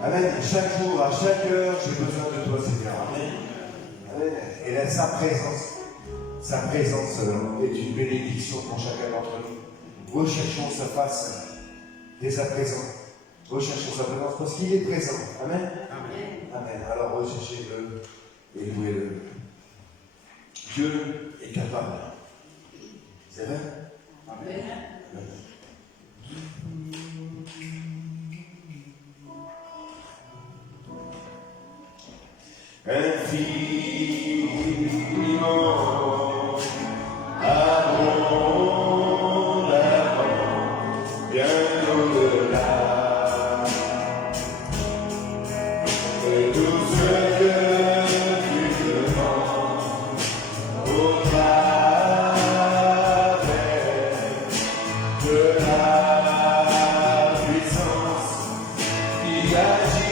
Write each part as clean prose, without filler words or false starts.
Amen. Chaque jour, à chaque heure, j'ai besoin de toi, Seigneur. Amen. Amen. Et là, sa présence est une bénédiction pour chacun d'entre nous. Recherchons sa face dès à présent. Recherchons sa présence parce qu'il est présent. Amen. Amen. Amen. Alors recherchez-le et louez-le. Dieu est capable. C'est vrai? Amen. Amen. Infiniment abondamment, bien au-delà de tout ce que tu demandes au travers de la puissance qui agit.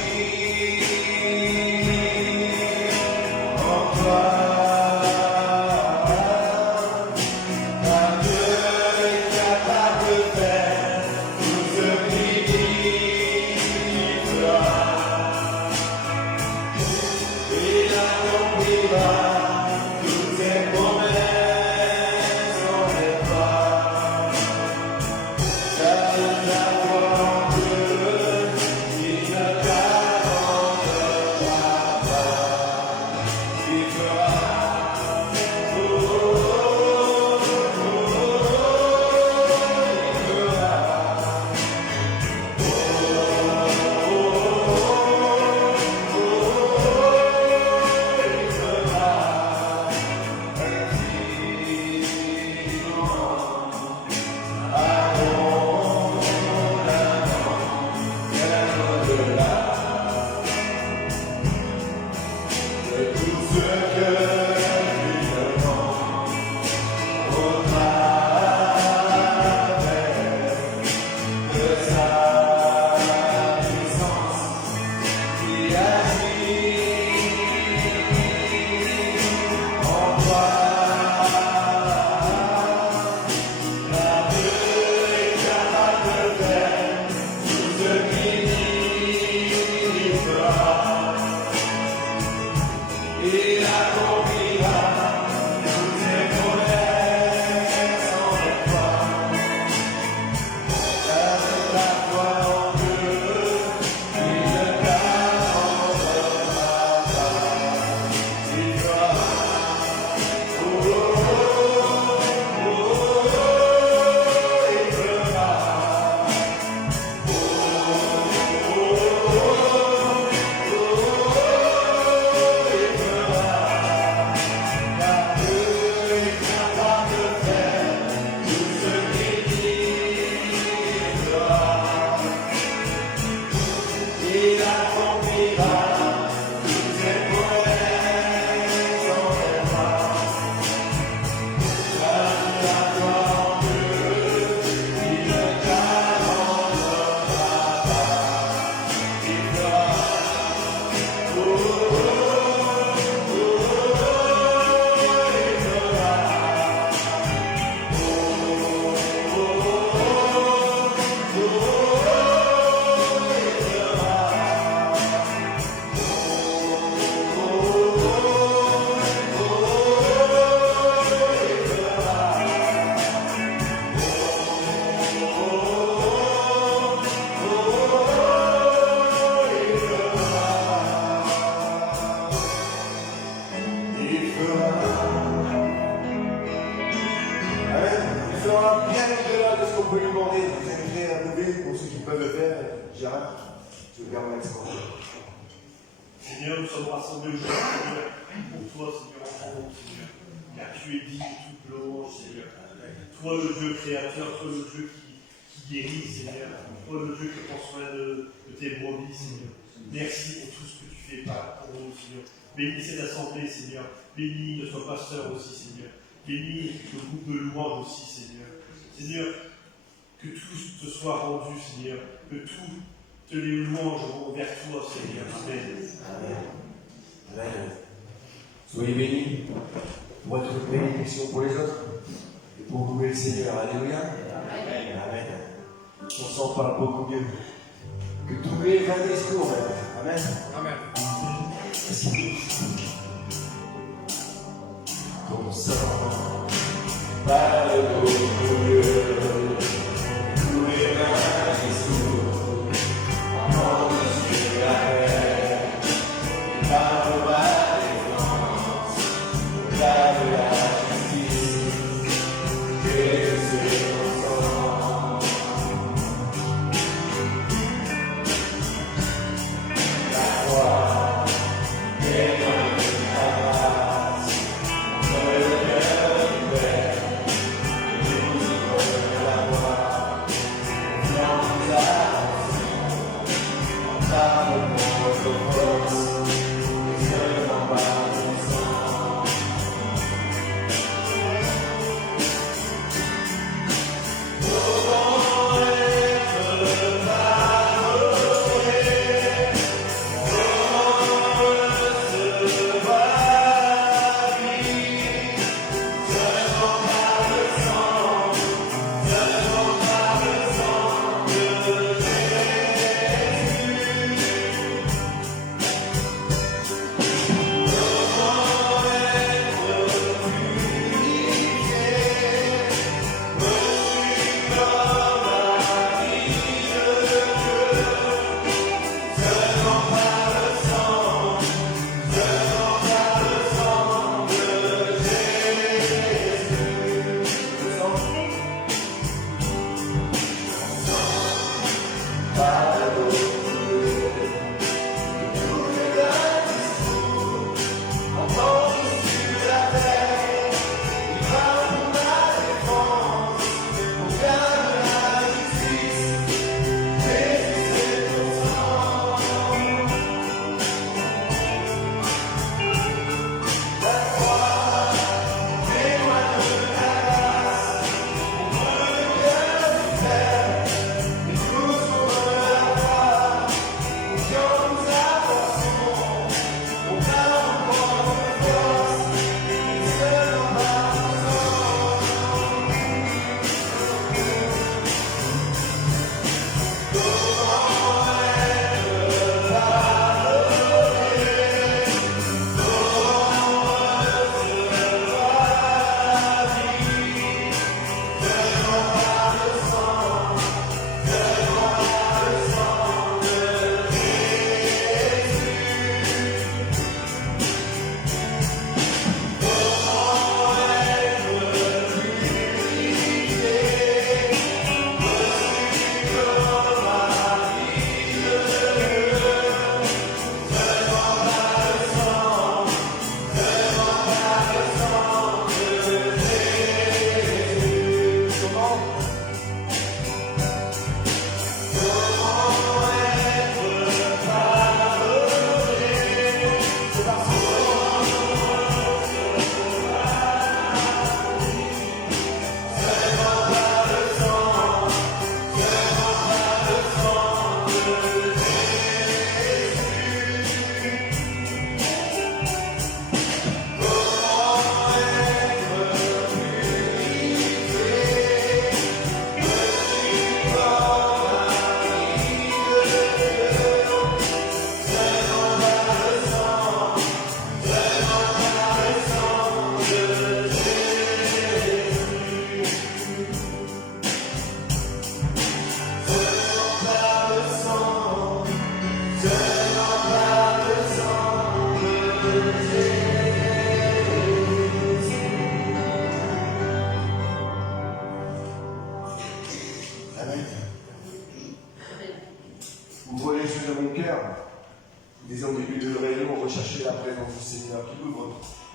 Il accomplira tous tes promesses envers toi. Avec la foi en Dieu, il ne t'abandonnera pas. Il fera. Il accomplira tous ses promesses envers toi. Avec la foi en Dieu, il ne t'abandonnera pas. Il fera. Il fera. Amen. Il fera bien au-delà de ce qu'on peut lui demander. Vous invitez à lever pour ceux qui peuvent le faire. Gérard, je vais garder l'accent. Seigneur, nous sommes rassemblés aujourd'hui, Seigneur, pour toi, Seigneur, en ton nom, Seigneur. Car tu es digne de toute louange, Seigneur. Toi, le Dieu créateur, toi, le Dieu qui guérit, Seigneur. Toi, le Dieu qui prend soin de tes brebis, Seigneur. Merci pour tout ce que tu fais pour nous, Seigneur. Bénis cette assemblée, Seigneur. Bénis notre pasteur aussi, Seigneur. Bénis le groupe de louanges aussi, Seigneur. Seigneur, que tout te soit rendu, Seigneur. Que toutes les louanges vont vers toi, Seigneur. Amen. Amen. Amen. Soyez bénis pour être une bénédiction pour les autres et pour louer le Seigneur. Alléluia. Amen. Amen. On s'en parle beaucoup mieux que tous les 20 discours. Amen. Amen. Merci. Ton sang parle beaucoup mieux. Tous les 20 discours. Avant de suivre la paix. Par ma défense. Par la justice. Jésus ton sang. La croix.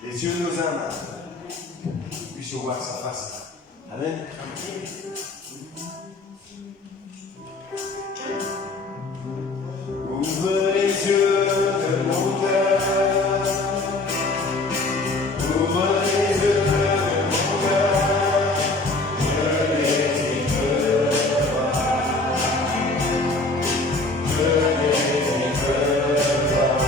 les yeux de nos âmes, puissent voir sa face. Amen. Ouvre les yeux de mon cœur. Ouvre les yeux de mon cœur. Je les veux voir. Je les veux voir.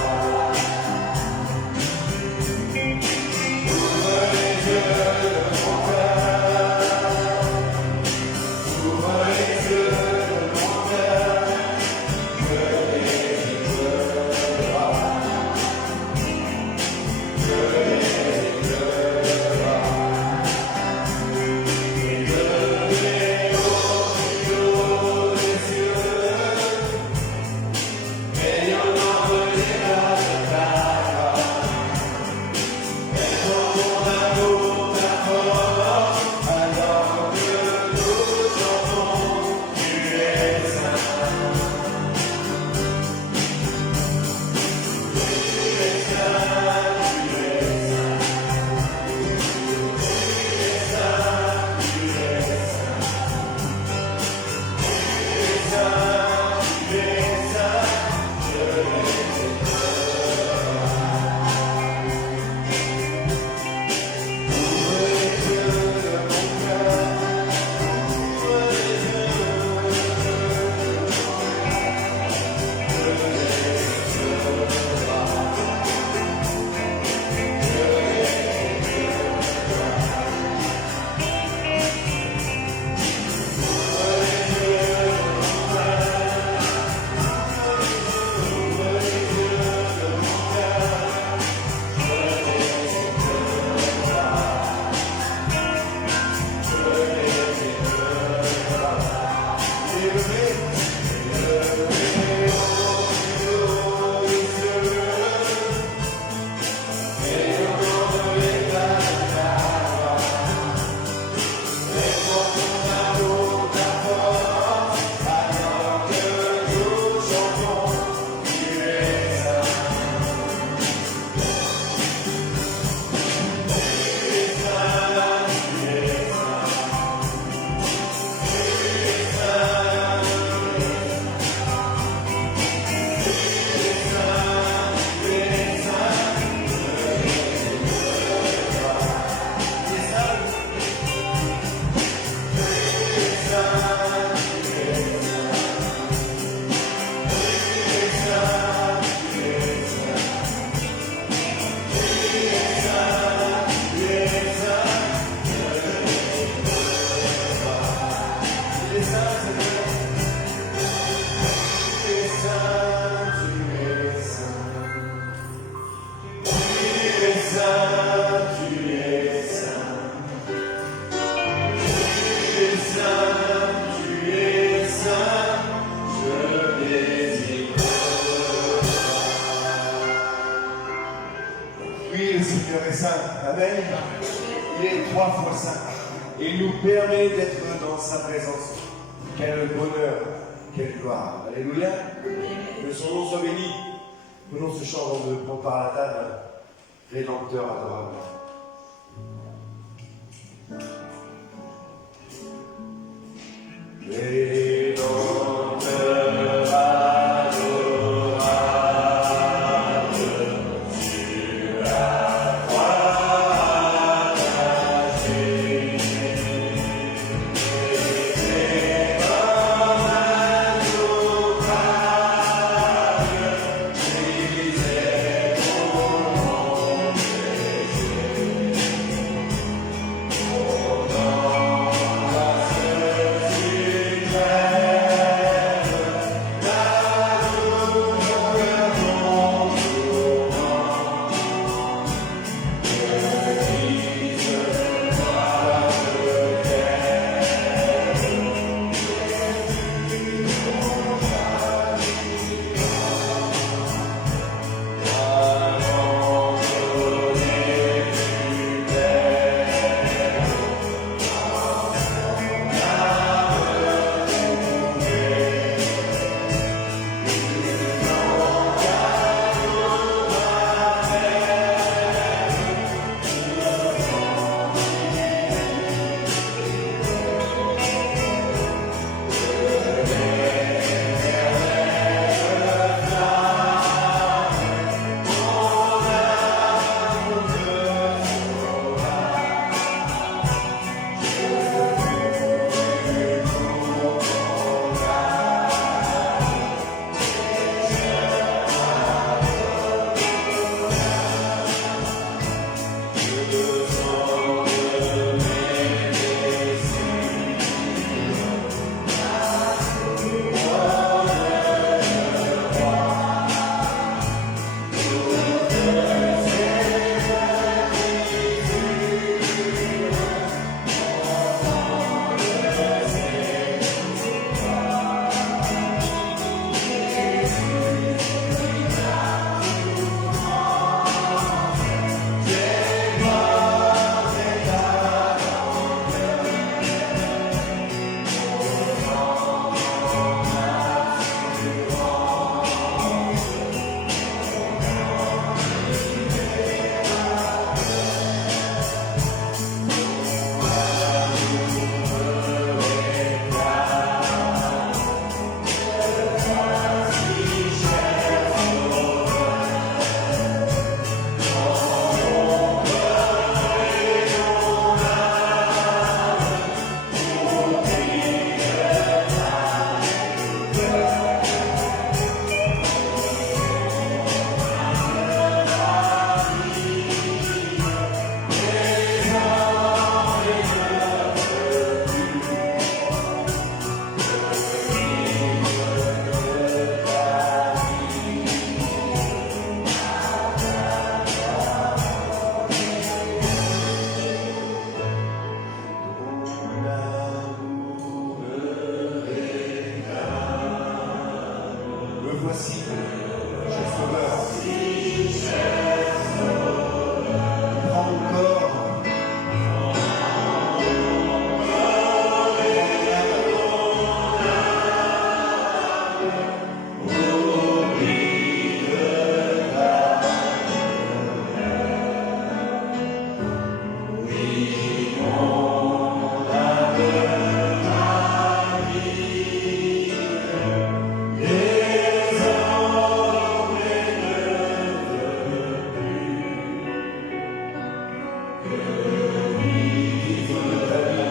Ouvre les yeux de mon cœur. Ouvre les yeux de mon cœur. Oui, le Seigneur est saint. Amen. Il est 3 fois saint. Et il nous permet d'être dans sa présence. Quel bonheur, quelle gloire. Alléluia. Que son nom soit béni. Prenons ce chant avant de prendre par la table. Rédempteur adorable. Rédempteur adorable, sur la croix attachée, et comme un ouvrage, brisé pour mon péché. Vivre de ta vie.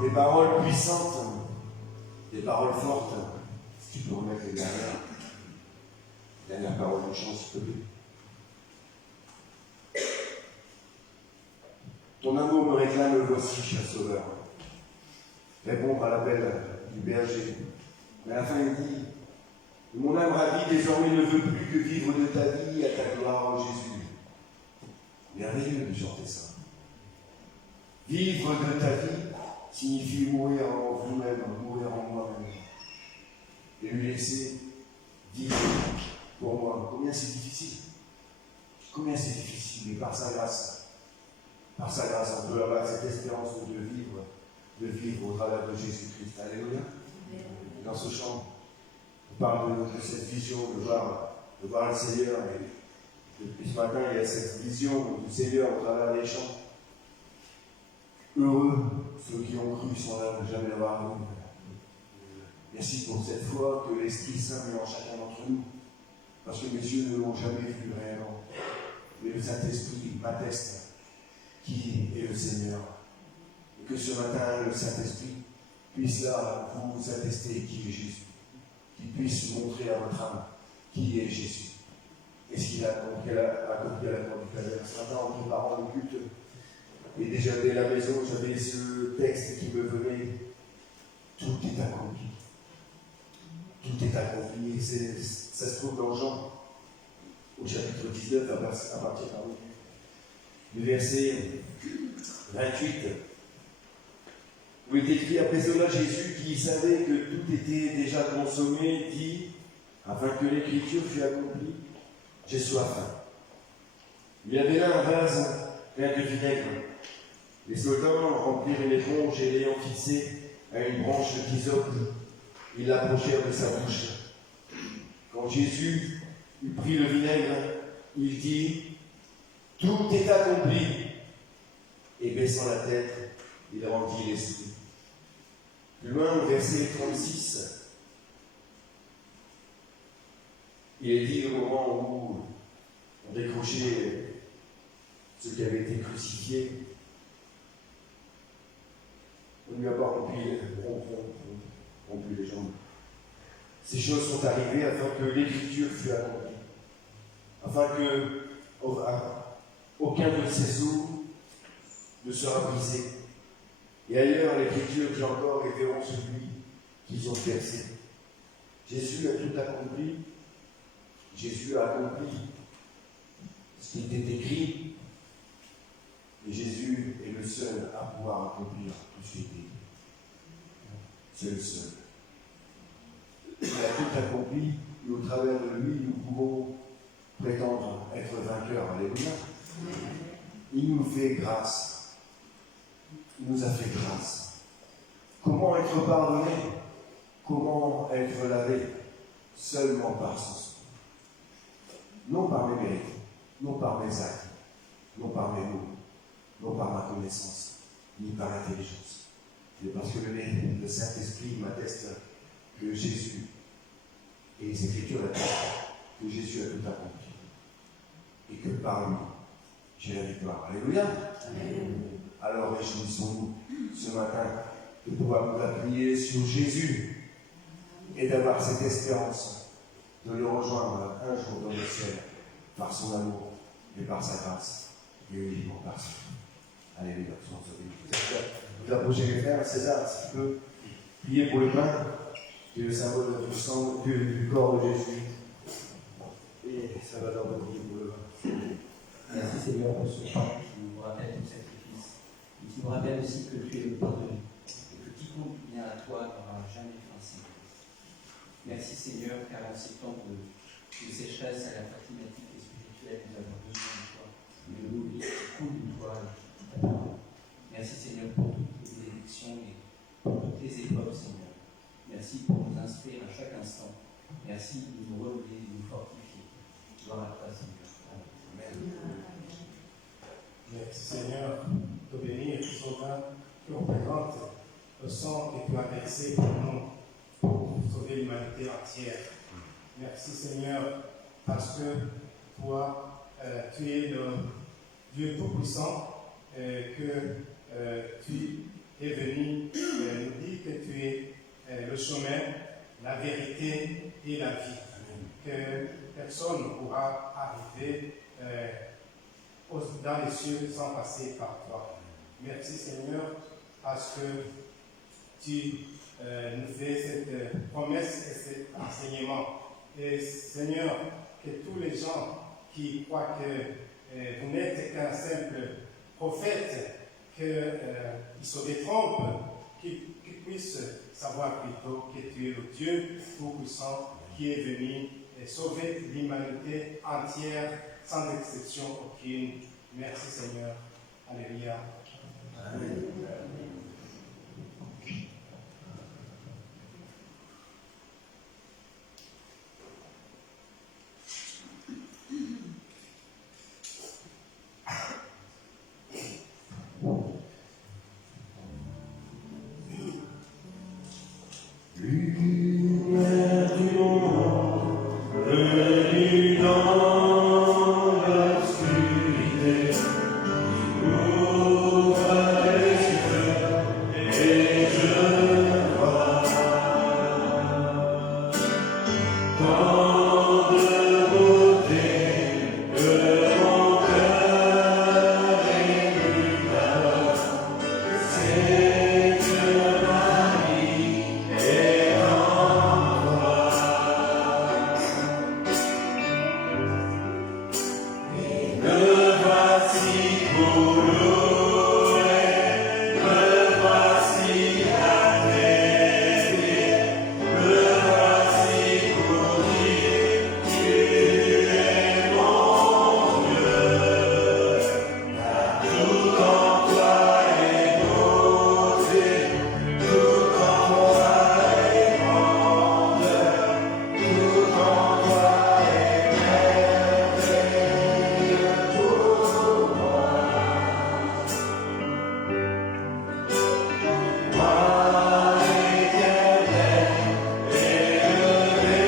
Des paroles puissantes, des paroles fortes. Si tu peux remettre les dernières paroles de chant, s'il te plaît. Ton amour me réclame, le voici, cher Sauveur. Répondre à l'appel du berger. Mais à la fin, il dit, mon âme ravie désormais ne veut plus que vivre de ta vie à ta gloire, ô Jésus. Merveilleux de chanter ça. Vivre de ta vie signifie mourir en vous-même, mourir en moi-même. Et lui laisser vivre pour moi. Combien c'est difficile. Combien c'est difficile. Mais par sa grâce, on peut avoir cette espérance de vivre au travers de Jésus-Christ. Alléluia. Dans ce chant, on parle de cette vision, de voir le Seigneur. Et depuis ce matin, il y a cette vision du Seigneur au travers des chants. Heureux ceux qui ont cru sans jamais l'avoir vu. Merci pour cette foi que l'Esprit Saint met en chacun d'entre nous. Parce que mes yeux ne l'ont jamais vu réellement. Mais le Saint-Esprit m'atteste qui est le Seigneur. Et que ce matin, le Saint-Esprit puisse là vous attester qui est Jésus. Qu'il puisse montrer à votre âme qui est Jésus. Et ce qu'il a accompli à la croix du Calvaire. Ce matin, en préparant le culte, et déjà dès la maison, j'avais ce texte qui me venait. Tout est accompli. Tout est accompli. Et ça se trouve dans Jean, au chapitre 19, à partir du verset 28. Où est écrit, après cela, Jésus, qui savait que tout était déjà consommé, dit, afin que l'écriture fût accomplie, j'ai soif. Il y avait là un vase plein de vinaigre. Les soldats remplirent une éponge et l'ayant fixée à une branche d'hysope, ils l'approchèrent de sa bouche. Quand Jésus eut pris le vinaigre, il dit, tout est accompli. Et baissant la tête, il rendit l'esprit. Plus loin, au verset 36, il est dit au moment où on décrochait ceux qui avaient été crucifiés, on ne lui a pas rompu les jambes. Ces choses sont arrivées afin que l'écriture fût accomplie, afin que aucun de ces os ne sera brisé. Et ailleurs, l'écriture dit encore, et verront celui qu'ils ont percé. Jésus a tout accompli. Jésus a accompli ce qui était écrit. Et Jésus est le seul à pouvoir accomplir tout ce qui était écrit. C'est le seul. Il a tout accompli, et au travers de lui, nous pouvons prétendre être vainqueurs. Alléluia. Il nous fait grâce. Il nous a fait grâce. Comment être pardonné? Comment être lavé? Seulement par son sang. Non par mes mérites, non par mes actes, non par mes mots, non par ma connaissance, ni par l'intelligence. Mais parce que le Saint-Esprit m'atteste que Jésus, et les Écritures attestent que Jésus a tout accompli. Et que par lui, j'ai la victoire. Alléluia. Amen. Alors réjouissons-nous ce matin de pouvoir nous appuyer sur Jésus et d'avoir cette espérance de le rejoindre un jour dans le ciel par son amour et par sa grâce et uniquement par ça. Alléluia. Vous approchez les frères, César, si tu peux prier pour le pain, qui est le symbole du sang, du corps de Jésus. Et ça va leur prier pour le vin. Merci Seigneur pour ce pain qui nous rappelle ton sacrifice. Et qui nous rappelle aussi que tu es le pardonné. Et que quiconque vient à toi n'aura jamais faim, Seigneur. Merci Seigneur, car en ces temps de sécheresse à la fois climatique et spirituelle, nous avons besoin de toi. Et de l'eau qui coule de toi. Merci Seigneur pour toutes les bénédictions et pour toutes les épreuves, Seigneur. Merci pour nous instruire à chaque instant. Merci de nous relever, de nous fortifier. Gloire à toi, Seigneur. Amen. Merci Seigneur, te bénir, te sauver. qui représente le sang que tu as versé pour nous, pour sauver l'humanité entière. Merci Seigneur, parce que toi, tu es le Dieu Tout-Puissant, que tu es venu nous dire que tu es le chemin, la vérité et la vie. Que personne ne pourra arriver dans les cieux sans passer par toi. Merci Seigneur, parce que tu nous fais cette promesse et cet enseignement. Et Seigneur, que tous les gens qui croient que vous n'êtes qu'un simple prophète, qu'ils se détrompent, qu'ils puissent savoir plutôt que tu es le Dieu Tout-Puissant qui est venu sauver l'humanité entière sans exception aucune. Merci Seigneur. Alléluia. Amen. Lumière du monde, venue dans l'obscurité, ouvre les yeux et je vois tant de beauté que mon cœur ému d'alors. C'est que ma vie est en toi. Et me voici pour louer, me voici à tes pieds, me voici pour dire tu es mon Dieu. Car tout en toi est beauté, tout en toi est grandeur, tout en toi est merveilleux pour moi. Moi, l'Éternel, élevé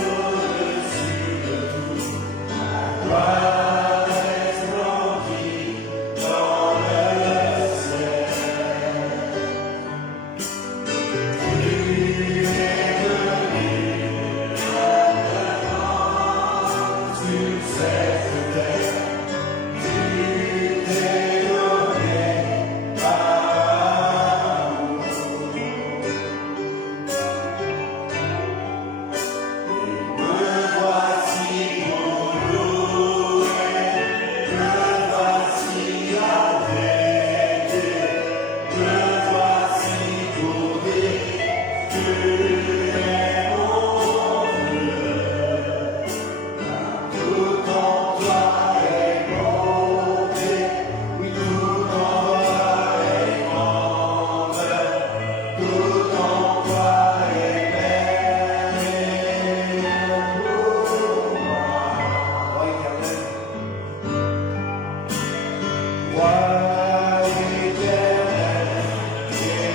au-dessus de tout, ma gloire resplendit dans le ciel. Tu es venu sur cette terre, tu t'es donné par amour. Me voici pour louer, me voici à tes pieds, me voici pour dire tu es mon Dieu. Tout en toi est beauté, oui, tout en toi est grandeur, tout en toi est merveilleux pour moi. Roi éternel,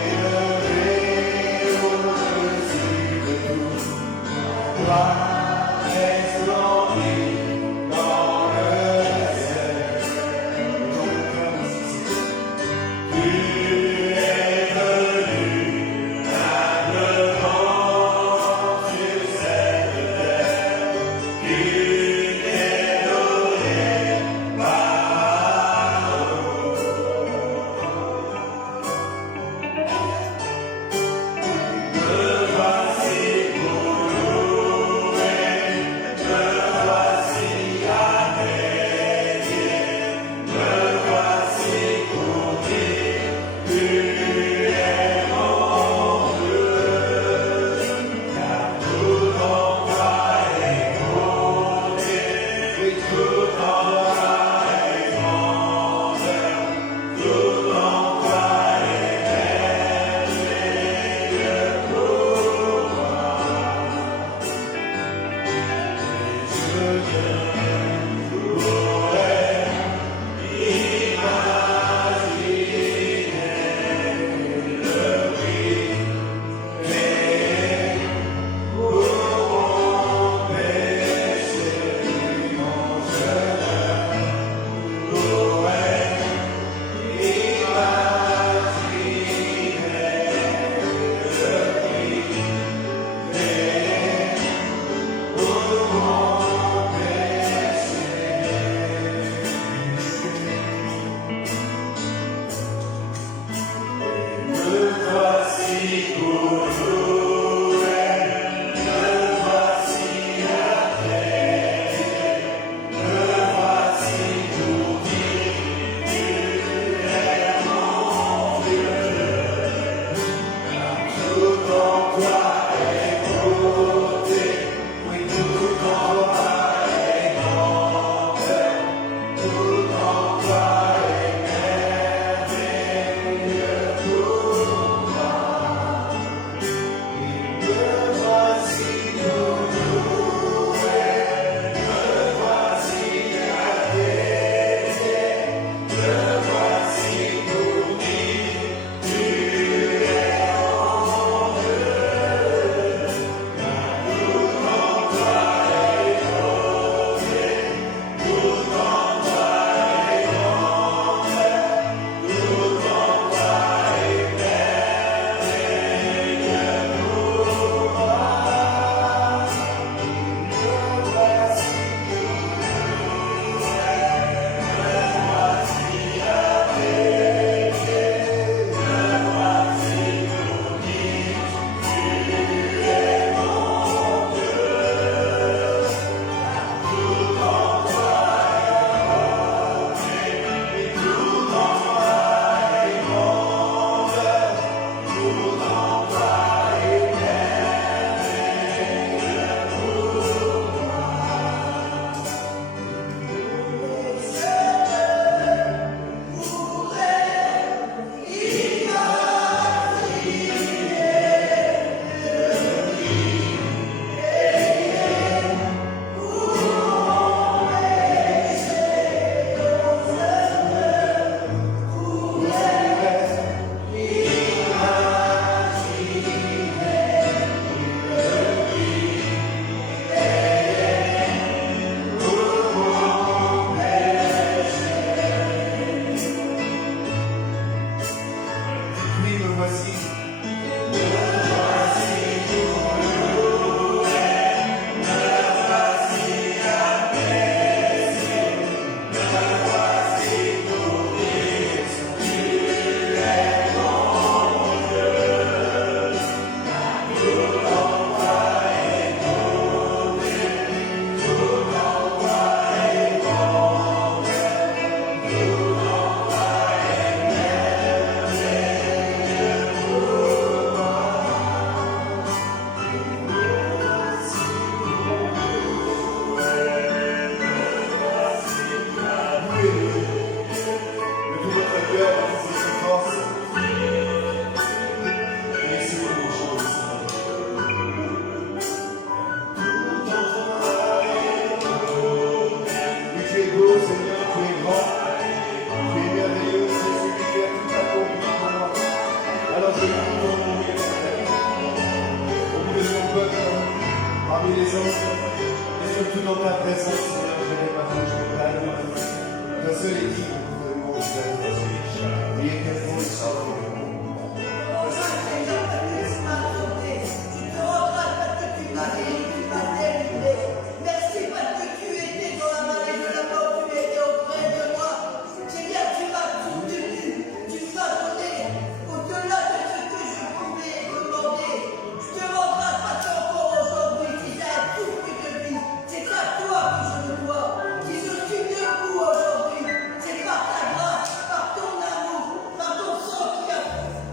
élevé au-dessus de tout, gloire resplendit dans le ciel. Tu es venu humblement sur cette terre, tu t'es donné par amour. Me voici pour louer, me voici à tes pieds, me voici pour dire tu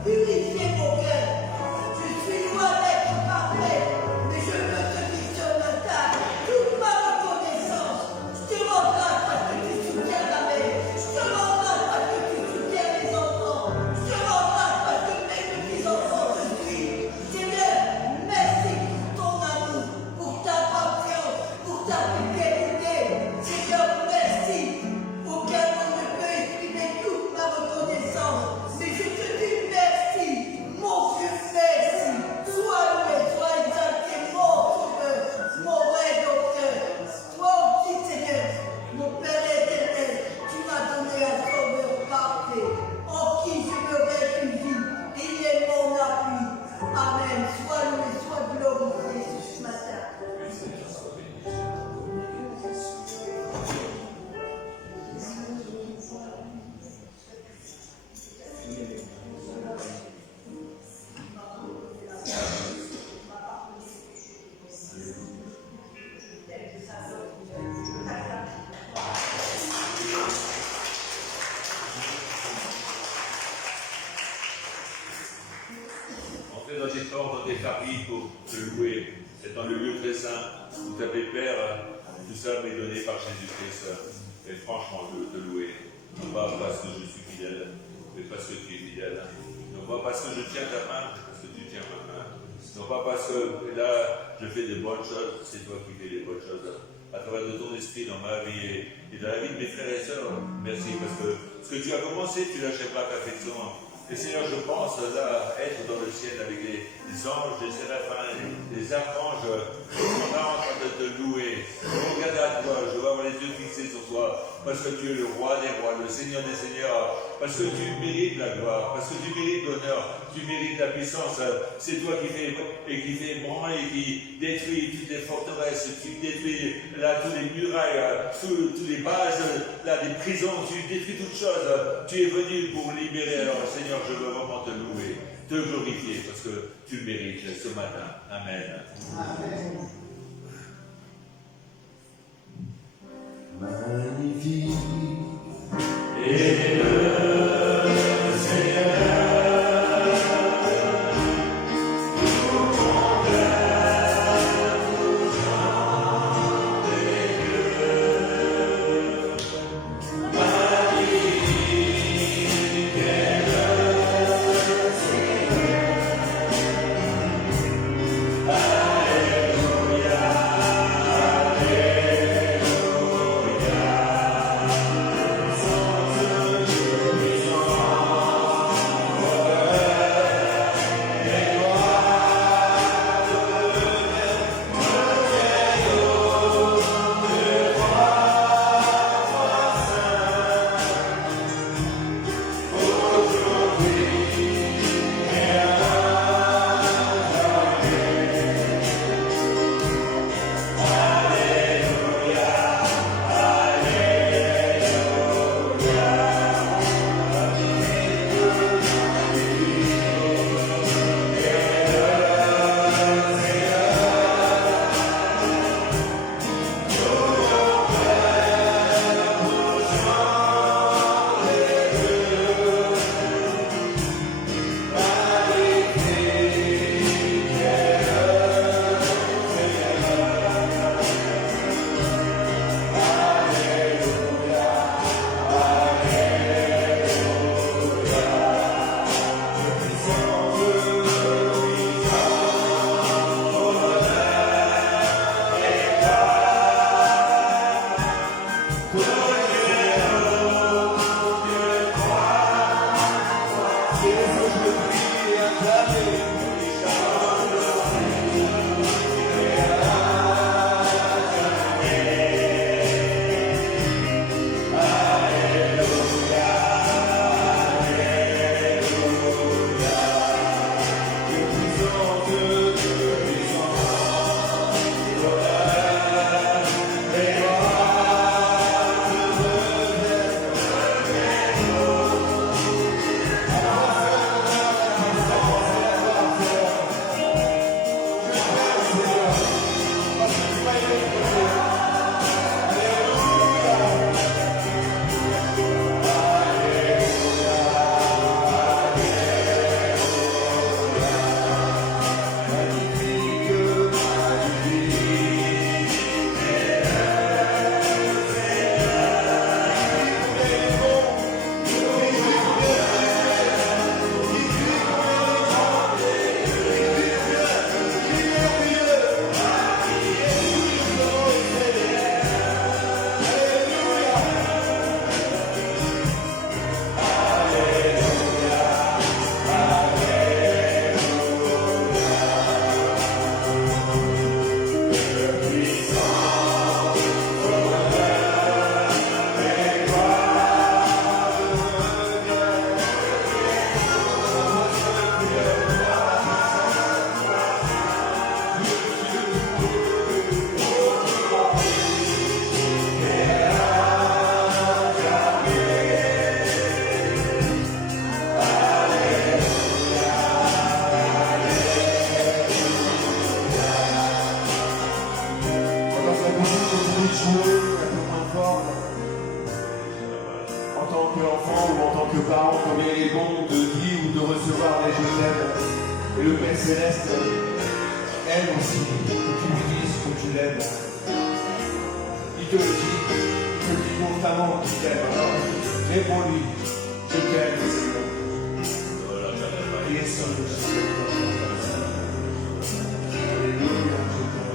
purifier mon cœur. Je suis loin d'être parfait, mais je veux te dire ce matin toute ma reconnaissance. Je te rends grâce parce que tu soutiens la mère. Je te rends grâce parce que tu soutiens les enfants. Je te rends grâce parce que mes petits-enfants te suivent. Seigneur, merci pour ton amour, pour ta patience, pour ta fidélité. Seigneur, merci. Aucun mot ne peut exprimer toute ma reconnaissance. Mais je te dis merci, mon Dieu, merci. Sois loué, sois exalté, mon sauveur, mon vrai docteur. Toi aussi, Seigneur, mon Père éternel, tu m'as donné un sauveur parfait, en qui je me réfugie. Il est mon appui. Amen. Sois loué, sois glorifié ce matin. Entrez dans tes portes, dans tes familles pour te louer. C'est dans le lieu très saint où tu avais Père, tout ça m'est donné par Jésus-Christ. Et franchement, je veux te louer. Non pas parce que je suis fidèle, mais parce que tu es fidèle. Non pas parce que je tiens ta main, mais parce que tu tiens ma main. Non pas parce que là, je fais des bonnes choses, c'est toi qui fais les bonnes choses. À travers de ton esprit dans ma vie et dans la vie de mes frères et sœurs. Merci parce que ce que tu as commencé, tu l'achèveras perfectement. Et Seigneur, je pense là être dans le ciel avec les anges, les séraphins, les archanges, on est en train de te louer. Je regarde à toi, je vais avoir les yeux fixés sur toi, parce que tu es le roi des rois, le Seigneur des seigneurs, parce que tu mérites la gloire, parce que tu mérites l'honneur, tu mérites la puissance. C'est toi qui fais ébranler, qui détruit toutes les forteresses, qui détruit là tous les murailles, tous les bases, là des prisons, tu détruis toutes choses. Tu es venu pour libérer. Alors Seigneur, je veux vraiment te louer, te glorifier, parce que tu le mérites ce matin. Amen. Amen. Magnifique. Et le Seigneur. parler, je t'aime. Et le Père Céleste aime aussi que tu lui dises que tu l'aimes. Il te le dit constamment qu'il t'aime. Alors, réponds-lui, je t'aime, Seigneur. Il est seul, je t'aime. Alléluia, je t'aime.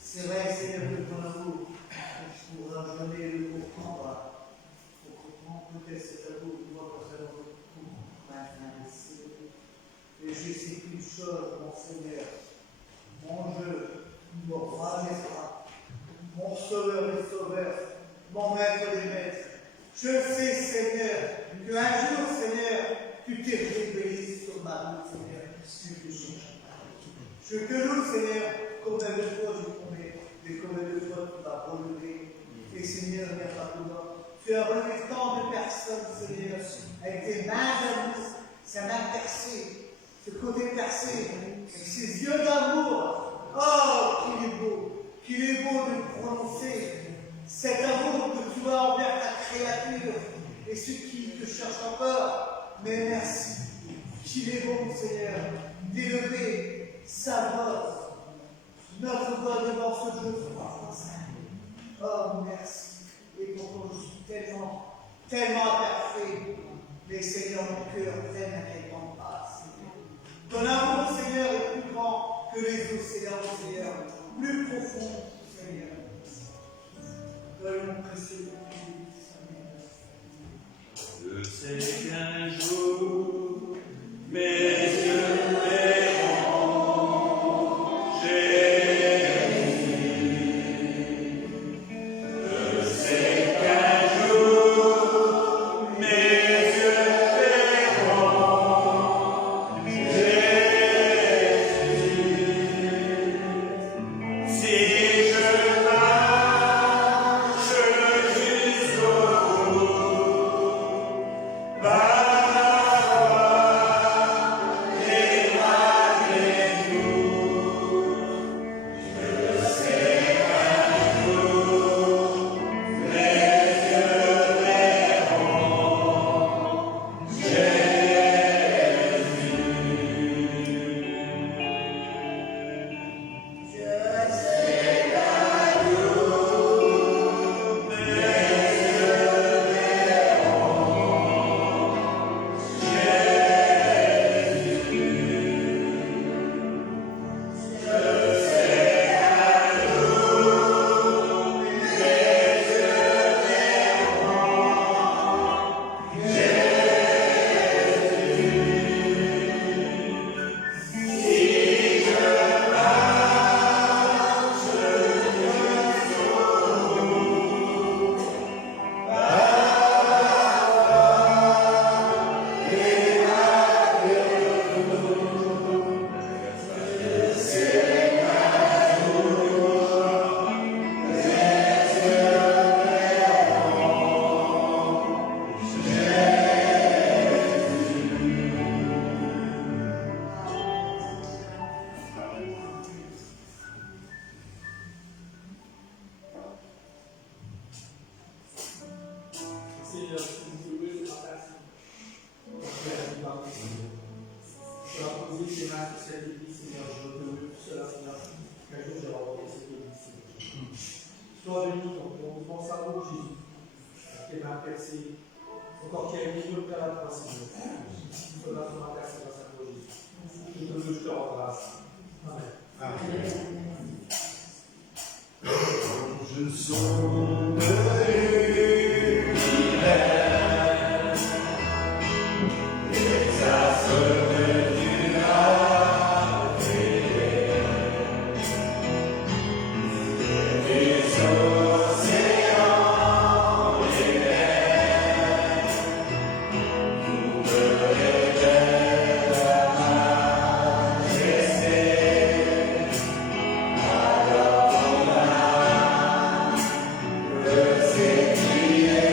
C'est vrai, Seigneur, que ton amour, pour donner le comprendre, pour comprendre peut-être cet amour que moi, personnellement, je comprends maintenant. Et je sais qu'une chose, mon Seigneur, mon Dieu, mon roi des rois, mon sauveur des sauveurs, mon maître des maîtres. Je sais, Seigneur, qu'un jour, Seigneur, tu t'es révélé sur ma route, Seigneur, ce que je cherche. Je te loue, Seigneur, combien de fois je commets, et combien de fois tu m'as relevé. Et Seigneur, viens par toi. Tu as relevé tant de personnes, Seigneur, avec tes mains d'amour, sa main percée, ce côté percé, avec ses yeux d'amour. Oh, qu'il est beau de prononcer cet amour que tu as envers ta créature et ceux qui te cherchent encore. Mais merci. Qu'il est bon, Seigneur, d'élever sa voix, notre voix devant ce Dieu froid. Oh, merci. Et pourtant, je suis tellement imparfait. Mais Seigneur, mon cœur t'aime à quel temps passe. Ton amour, Seigneur, est plus grand que les océans, Seigneur, plus profond, Seigneur. Mon précieux je sais qu'un jour, mes yeux verront Jésus. Je sais qu'un jour, mes yeux verront Jésus. Seigneur, si vous pouvez le partager. Je vais poser tes mains sur cette église, Seigneur. Je veux te louer pour cela, Seigneur. Qu'un jour, j'ai rencontré cette église, Seigneur. Sois béni, on pense à vous, Jésus. Tes mains percées. Encore qu'il y ait une ligne à la croix, Seigneur. Cela sera percé dans sa croix, Jésus. Je te loue, je te rends grâce. Amen. Amen. Je sonnerai l'hiver, les astres du lavé, les océans, les mers, nous me révèlent la majesté. Alors on a le séculier.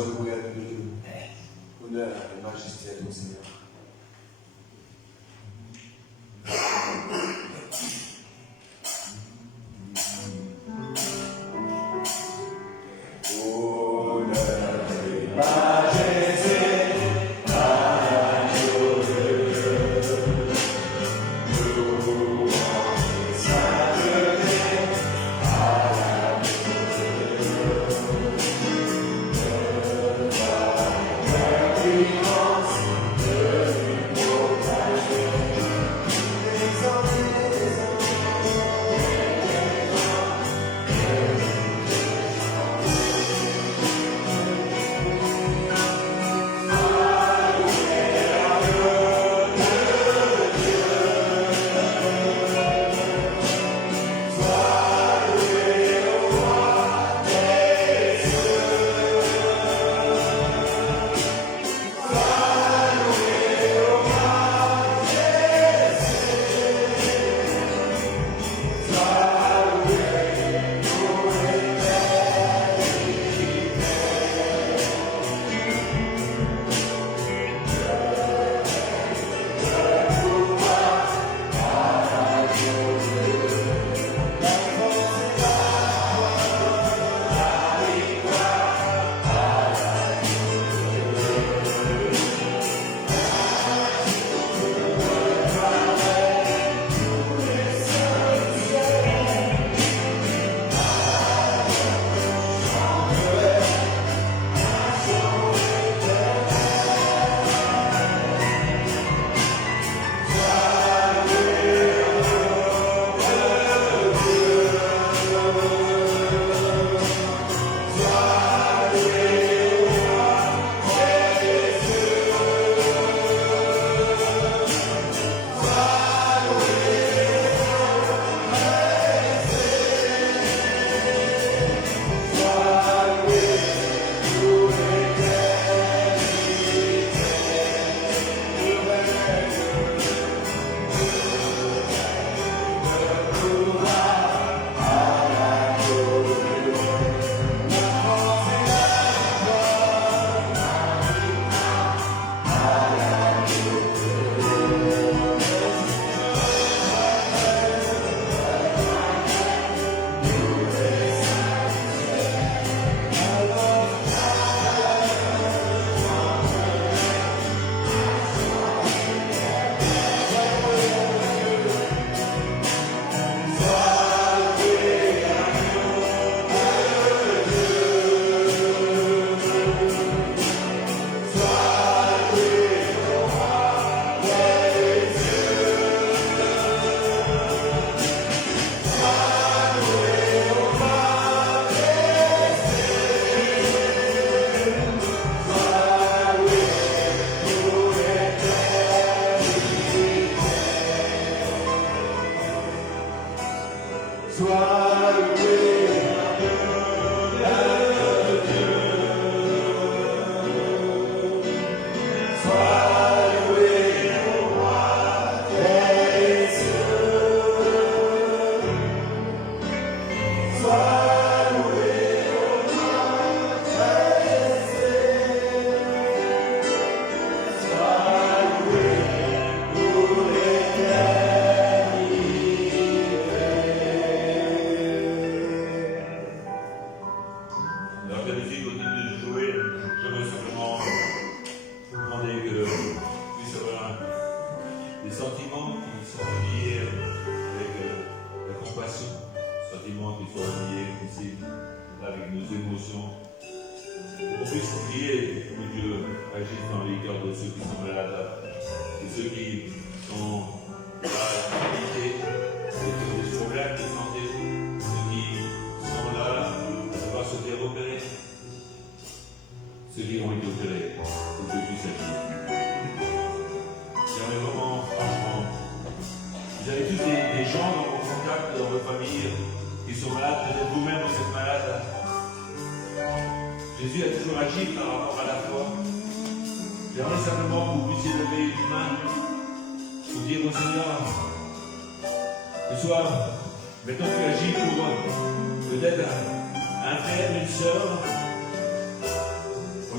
soit loué à nous deux. Honneur et majesté à toi, Seigneur.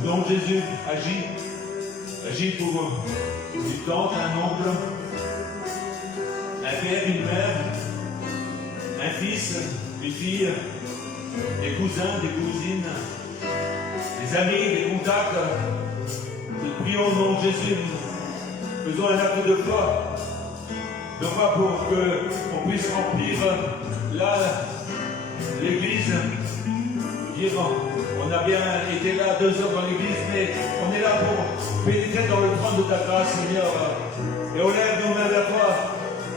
Au nom de Jésus, agis. Agis pour une tante, un oncle, un père, une mère, un fils, une fille, des cousins, des cousines, des amis, des contacts. Nous prions au nom de Jésus. Faisons un acte de foi. De foi pour qu'on puisse remplir là l'église. Dire, on a bien été là 2 heures dans l'église, mais on est là pour pénétrer dans le trône de ta grâce, Seigneur. Et on lève nos mains vers toi,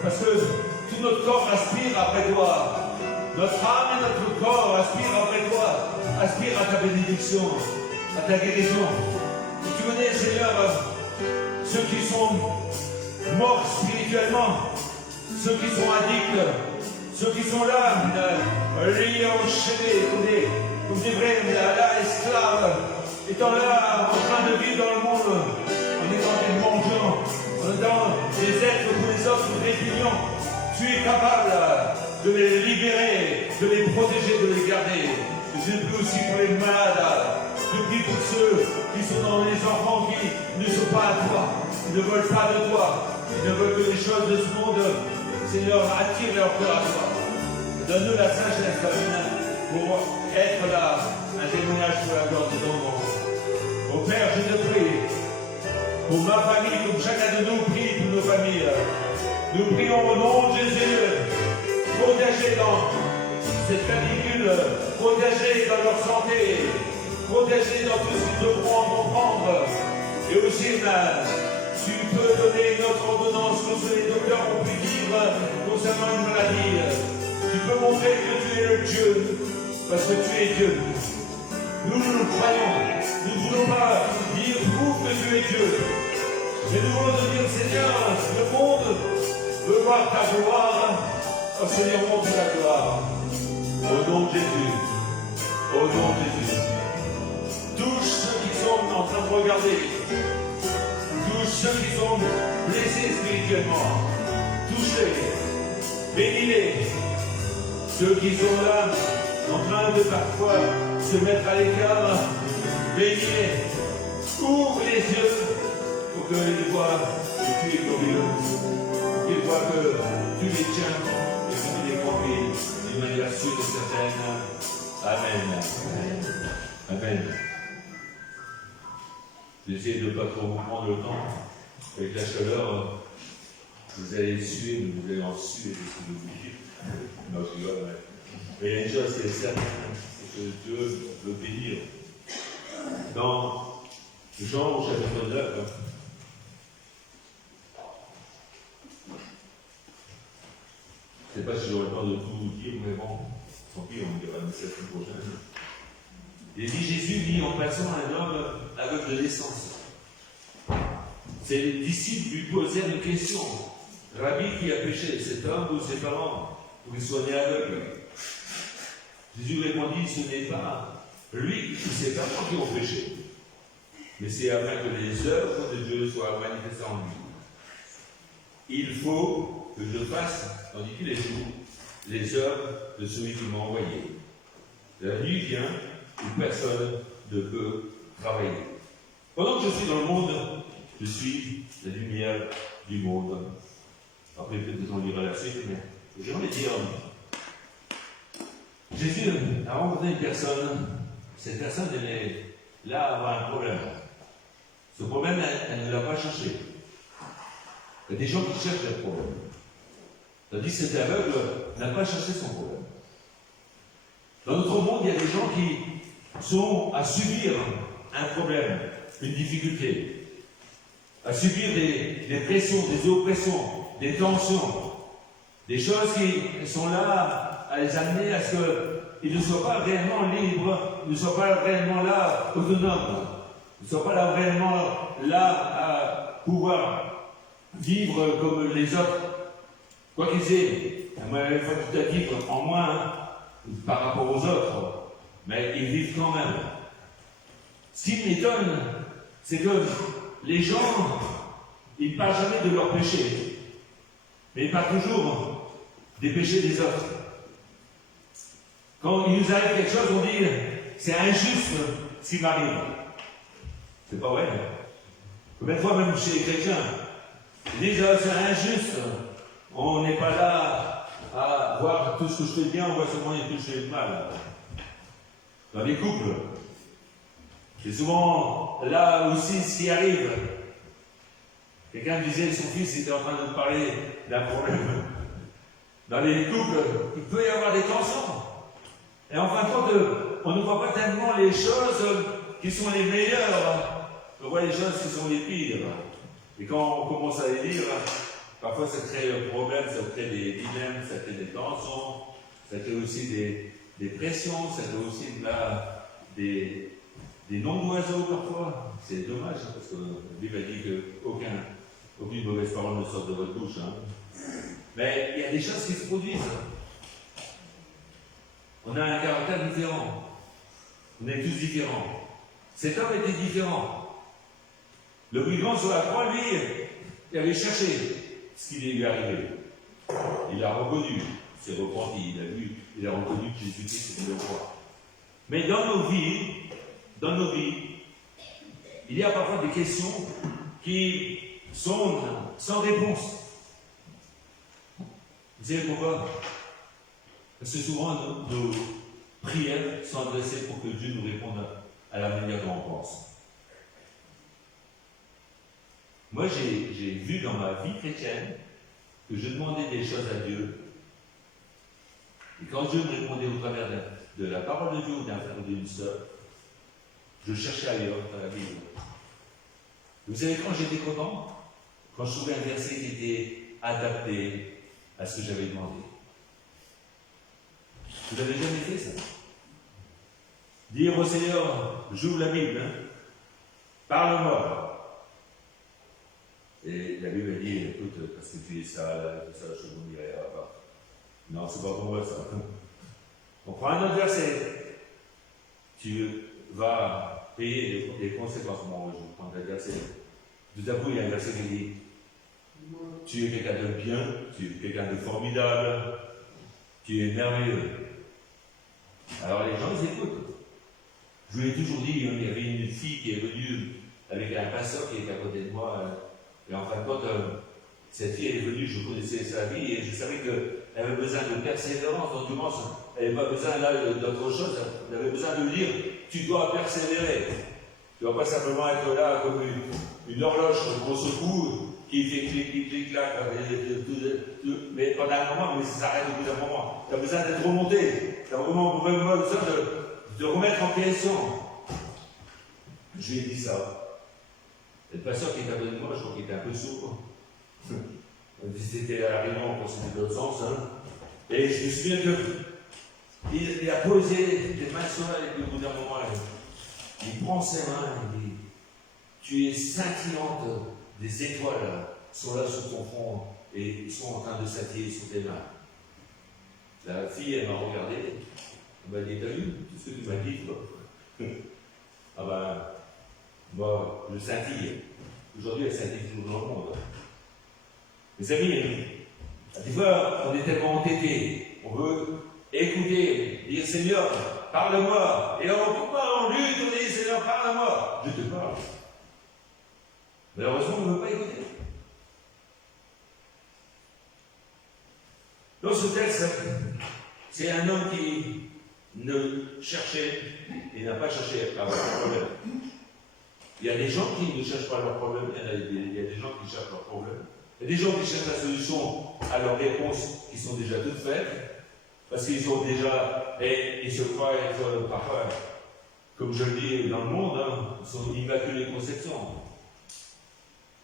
parce que tout notre corps aspire après toi. Notre âme et notre corps aspirent après toi, aspirent à ta bénédiction, à ta guérison. Et tu connais, Seigneur, ceux qui sont morts spirituellement, ceux qui sont addicts, ceux qui sont là, liés, enchaînés, comme des vrais là, esclaves, étant là, en train de vivre dans le monde, en étant des mendiants, en étant des êtres pour les autres répugnants. Tu es capable de les libérer, de les protéger, de les garder. Je prie aussi pour les malades. Je prie pour ceux qui sont dans les enfants qui ne sont pas à toi, qui ne veulent pas de toi, qui ne veulent que les choses de ce monde. Seigneur, attire leur cœur à toi. Donne-nous la sagesse pour être là, un témoignage pour la gloire de ton nom. Mon Père, je te prie pour ma famille, comme chacun de nous prie pour nos familles. Nous prions au nom de Jésus, protégés dans cette canicule, protégés dans leur santé, protégés dans tout ce qu'ils devront en comprendre. Et aussi, tu peux donner notre ordonnance que les docteurs ont pu dire concernant une maladie. Tu peux montrer que tu es le Dieu, parce que tu es Dieu. Nous le croyons. Nous ne voulons pas dire prouve que tu es Dieu. Mais nous voulons te dire, Seigneur, le monde veut voir ta gloire. Oh Seigneur, montre ta gloire. Au nom de Jésus. Au nom de Jésus. Touche ceux qui sont en train de regarder. Touche ceux qui sont blessés spirituellement. Touche-les. Bénis-les. Ceux qui sont là, en train de parfois se mettre à l'écart. Bénis-les. Ouvre les yeux pour qu'ils voient que tu es glorieux. Pour qu'ils voient que tu les tiens et que tu les conduis d'une manière sûre et certaine. Amen. Amen. J'essaie de ne pas trop vous prendre le temps. Avec la chaleur, vous allez suer, vous allez en suer, c'est de vous dire. Non, je rigole, ouais. Mais il y a une chose qui est certaine, c'est que Dieu veut bénir. Dans Jean au chapitre 9, je ne sais pas si j'aurai le temps de tout vous dire, mais bon, tant pis, on dira la semaine prochaine. Il dit Jésus vit en passant un homme aveugle de naissance. Ses disciples lui posèrent une question. Rabbi, qui a péché, cet homme ou ses parents, pour qu'il soit né aveugle? Jésus répondit, ce n'est pas lui ou ses parents qui ont péché, mais c'est afin que les œuvres de Dieu soient manifestées en lui. Il faut que je fasse, tandis qu'il est jour, les œuvres de celui qui m'a envoyé. La nuit vient où personne ne peut travailler. Pendant que je suis dans le monde, je suis la lumière du monde. Après, peut-être qu'on lira la suite, mais j'aimerais dire, Jésus a rencontré une personne, cette personne, elle est là à avoir un problème. Ce problème, elle ne l'a pas cherché. Il y a des gens qui cherchent un problème. Tandis que cet aveugle n'a pas cherché son problème. Dans notre monde, il y a des gens qui sont à subir un problème, une difficulté, à subir des pressions, des oppressions, des tensions, des choses qui sont là à les amener à ce qu'ils ne soient pas réellement libres, ne soient pas réellement là autonomes, ne soient pas là réellement là à pouvoir vivre comme les autres, quoi qu'ils aient un facultatif en moins par rapport aux autres, mais ils vivent quand même. Ce qui m'étonne, c'est que les gens, ils ne parlent jamais de leurs péchés, mais ils parlent toujours des péchés des autres. Quand il nous arrive quelque chose, on dit c'est injuste ce qui m'arrive. C'est pas vrai. Combien de fois, même chez les chrétiens, ils disent c'est injuste, on n'est pas là à voir tout ce que je fais bien, on voit seulement tout ce que je fais mal. Dans les couples, c'est souvent là aussi ce qui arrive. Quelqu'un disait, son fils était en train de parler d'un problème. Dans les couples, il peut y avoir des tensions. Et en fin de compte, on ne voit pas tellement les choses qui sont les meilleures. On voit les choses qui sont les pires. Et quand on commence à les lire, parfois ça crée un problème, ça crée des dilemmes, ça crée des tensions, ça crée aussi des pressions, ça crée aussi des noms d'oiseaux parfois. C'est dommage, parce que la Bible a dit qu'aucune mauvaise parole ne sort de votre bouche. Hein. Mais il y a des choses qui se produisent. On a un caractère différent. On est tous différents. Cet homme était différent. Le brigand sur la croix, lui, il avait cherché ce qui lui est arrivé. Il a reconnu, il s'est repenti, il a reconnu que Jésus-Christ était le roi. Mais dans nos vies, il y a parfois des questions qui sont sans réponse. Vous savez pourquoi? Parce que souvent, nos prières sont adressées pour que Dieu nous réponde à la manière dont on pense. Moi, j'ai vu dans ma vie chrétienne que je demandais des choses à Dieu. Et quand Dieu me répondait au travers de la parole de Dieu ou d'un frère ou d'une sœur, je cherchais ailleurs dans la Bible. Vous savez, quand j'étais content, quand je trouvais un verset qui était adapté à ce que j'avais demandé. Vous n'avez jamais fait ça? Dire au Seigneur, j'ouvre la Bible, hein, parle-moi. Et la Bible dit, écoute, parce que tu es sale, je vous dirai pas. Non, c'est pas pour moi ça. On prend un autre verset. Tu vas payer les conséquences. Bon, je vais prendre un verset. Tout à coup, il y a un verset qui dit, tu es quelqu'un de bien, tu es quelqu'un de formidable, tu es merveilleux. Alors les gens, ils écoutent. Je vous l'ai toujours dit, il y avait une fille qui est venue avec un pasteur qui était à côté de moi. Et en fin de compte, cette fille est venue, je connaissais sa vie et je savais qu'elle avait besoin de persévérance. En l'occurrence, elle n'avait pas besoin là d'autre chose, elle avait besoin de dire tu dois persévérer. Tu ne dois pas simplement être là comme une horloge gros coup qui fait clic, clac, mais pendant un moment, mais ça s'arrête au bout d'un moment. Tu as besoin d'être remonté, tu as vraiment besoin de remettre en question. Je lui ai dit ça. Le pasteur qui était à côté de moi, je crois qu'il était un peu sourd. C'était à la réunion, on c'était de l'autre sens. Hein. Et je me souviens qu'il a posé des mains sur elle, et au bout d'un moment, il prend ses mains et dit tu es scintillante, des étoiles sont là sur ton front et sont en train de scintiller sur tes mains. La fille, elle m'a regardé, elle m'a dit t'as vu tout ce que tu m'as dit, toi? Ah ben. Moi, je scintille. Aujourd'hui, elle scintille toujours dans le monde. Mes amis, des fois, on est tellement entêtés. On veut écouter, dire Seigneur, parle-moi. Et on ne peut pas en lutte, on dit Seigneur, parle-moi. Je te parle. Malheureusement, on ne veut pas écouter. Dans ce texte, c'est un homme qui ne cherchait et n'a pas cherché à avoir un problème. Il y a des gens qui ne cherchent pas leurs problèmes, il y a des gens qui cherchent leurs problèmes. Il y a des gens qui cherchent la solution à leurs réponses qui sont déjà toutes faites, parce qu'ils ont déjà, et ils se croient être parfois, comme je le dis dans le monde, hein, ils sont immaculés conception.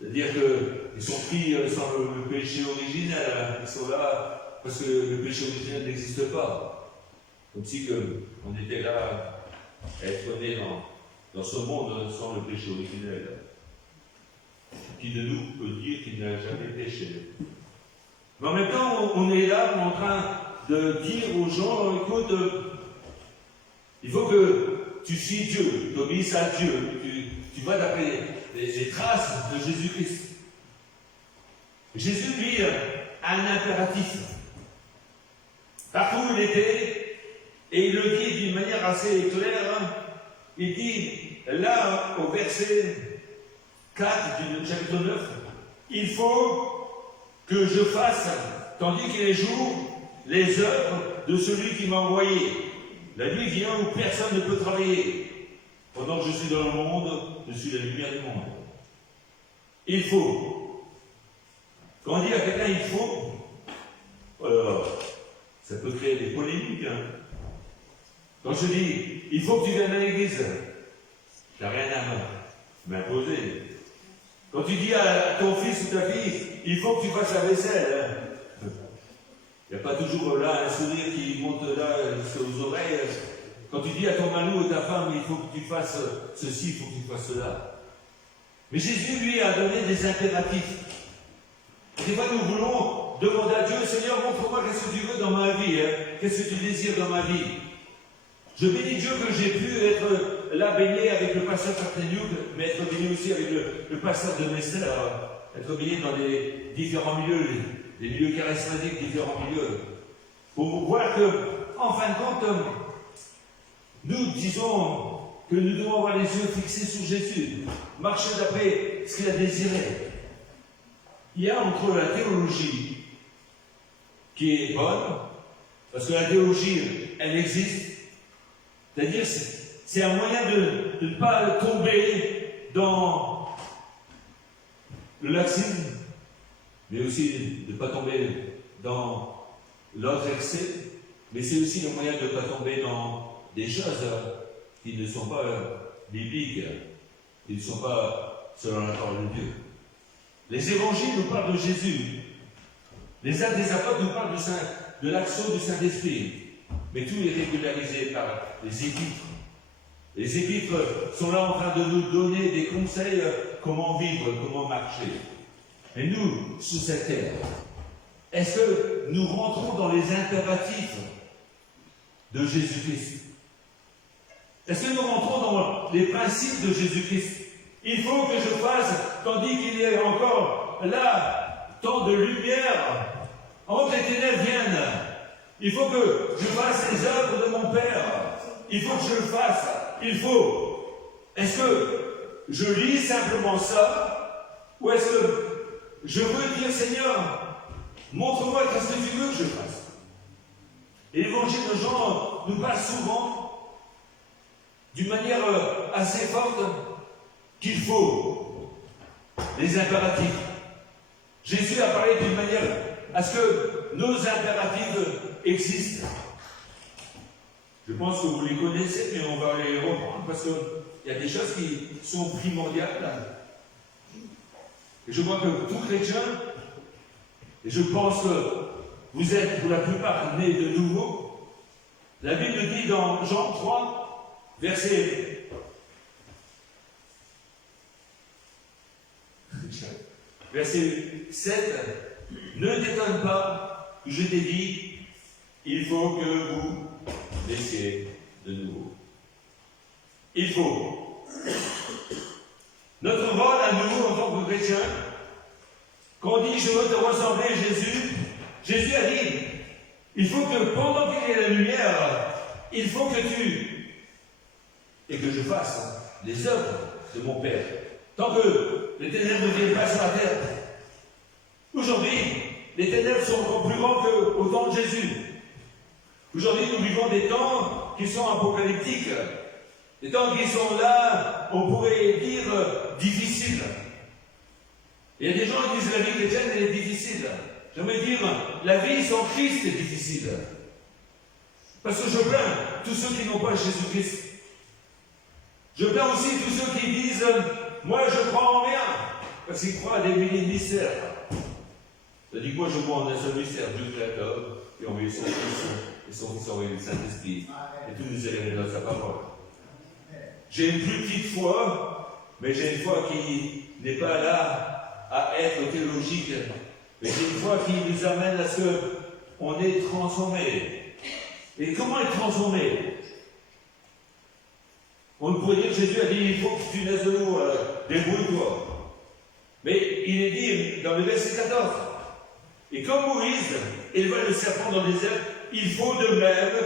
C'est-à-dire qu'ils sont pris sans le péché originel, hein, ils sont là parce que le péché originel n'existe pas. Comme si on était là à être né dans ce monde sans le péché originel. Qui de nous peut dire qu'il n'a jamais péché? Mais en même temps, on est là en train de dire aux gens, écoute, il faut que tu suis Dieu, tu obéisses à Dieu, tu vas d'après les traces de Jésus-Christ. Jésus, lui, a un impératif. Partout où il était, et il le dit d'une manière assez claire, il dit, là, au verset 4 du chapitre 9. Il faut que je fasse, tandis qu'il est jour, les œuvres de celui qui m'a envoyé. La nuit vient où personne ne peut travailler. Pendant que je suis dans le monde, je suis la lumière du monde. Il faut. Quand on dit à quelqu'un il faut, alors, ça peut créer des polémiques. Hein. Quand je dis il faut que tu viennes à l'église, tu n'as rien à m'imposer. Quand tu dis à ton fils ou ta fille il faut que tu fasses la vaisselle, hein. Il n'y a pas toujours là un sourire qui monte là aux oreilles. Quand tu dis à ton mari ou ta femme, il faut que tu fasses ceci, il faut que tu fasses cela. Mais Jésus, lui, a donné des impératifs. Des fois, nous voulons demander à Dieu, Seigneur, montre-moi qu'est-ce que tu veux dans ma vie, hein. Qu'est-ce que tu désires dans ma vie. Je bénis Dieu que j'ai pu être là baigné avec le pasteur Tartagnouk, mais être baigné aussi avec le pasteur de Mester, être baigné dans les différents milieux, les milieux charismatiques, différents milieux, pour voir que, en fin de compte, nous disons que nous devons avoir les yeux fixés sur Jésus, marcher d'après ce qu'il a désiré. Il y a entre la théologie qui est bonne, parce que la théologie, elle existe, c'est-à-dire c'est un moyen de ne pas tomber dans le laxisme, mais aussi de ne pas tomber dans l'autre excès, mais c'est aussi le moyen de ne pas tomber dans des choses qui ne sont pas bibliques, qui ne sont pas selon la parole de Dieu. Les évangiles nous parlent de Jésus. Les actes des apôtres nous parlent de l'action du Saint-Esprit. Mais tout est régularisé par les épîtres. Les épîtres sont là en train de nous donner des conseils comment vivre, comment marcher. Et nous, sous cette terre, est-ce que nous rentrons dans les impératifs de Jésus-Christ? Est-ce que nous rentrons dans les principes de Jésus-Christ? Il faut que je fasse, tandis qu'il y a encore là tant de lumière, entre les ténèbres viennent. Il faut que je fasse les œuvres de mon Père. Il faut que je le fasse. Il faut. Est-ce que je lis simplement ça? Ou est-ce que je veux dire, Seigneur, montre-moi qu'est-ce que tu veux que je fasse? Et l'évangile de Jean nous parle souvent, d'une manière assez forte, qu'il faut les impératifs. Jésus a parlé d'une manière à ce que nos impératifs existent. Je pense que vous les connaissez, mais on va les reprendre parce qu'il y a des choses qui sont primordiales. Et je crois que tout chrétien, et je pense que vous êtes pour la plupart nés de nouveau, la Bible dit dans Jean 3, verset 7, ne t'étonne pas que je t'ai dit, il faut que vous naissiez de nouveau. Il faut. Notre rôle à nous, en tant que chrétiens, quand on dit je veux te ressembler, Jésus a dit, il faut que pendant qu'il y ait la lumière, il faut que et que je fasse les œuvres de mon Père. Tant que les ténèbres ne viennent pas sur la terre. Aujourd'hui, les ténèbres sont encore plus grandes qu'au temps de Jésus. Aujourd'hui, nous vivons des temps qui sont apocalyptiques. Des temps qui sont là, on pourrait dire, difficiles. Il y a des gens qui disent que la vie chrétienne elle est difficile. J'aimerais dire, la vie sans Christ est difficile. Parce que je plains tous ceux qui n'ont pas Jésus-Christ. Je plains aussi tous ceux qui disent, moi je crois en rien, parce qu'ils croient à des milliers de mystères. C'est-à-dire que moi je crois en un seul mystère, Dieu créateur, et envoyé son Fils, et son Fils a envoyé le Saint-Esprit, et tout nous est révélé dans sa parole. J'ai une plus petite foi, mais j'ai une foi qui n'est pas là à être théologique, mais j'ai une foi qui nous amène à ce qu'on est transformé. Et comment être transformé? On pourrait dire que Jésus a dit, il faut que tu naisses de nouveau, débrouille-toi. Mais il est dit dans le verset 14, et comme Moïse éleva le serpent dans le désert, il faut de même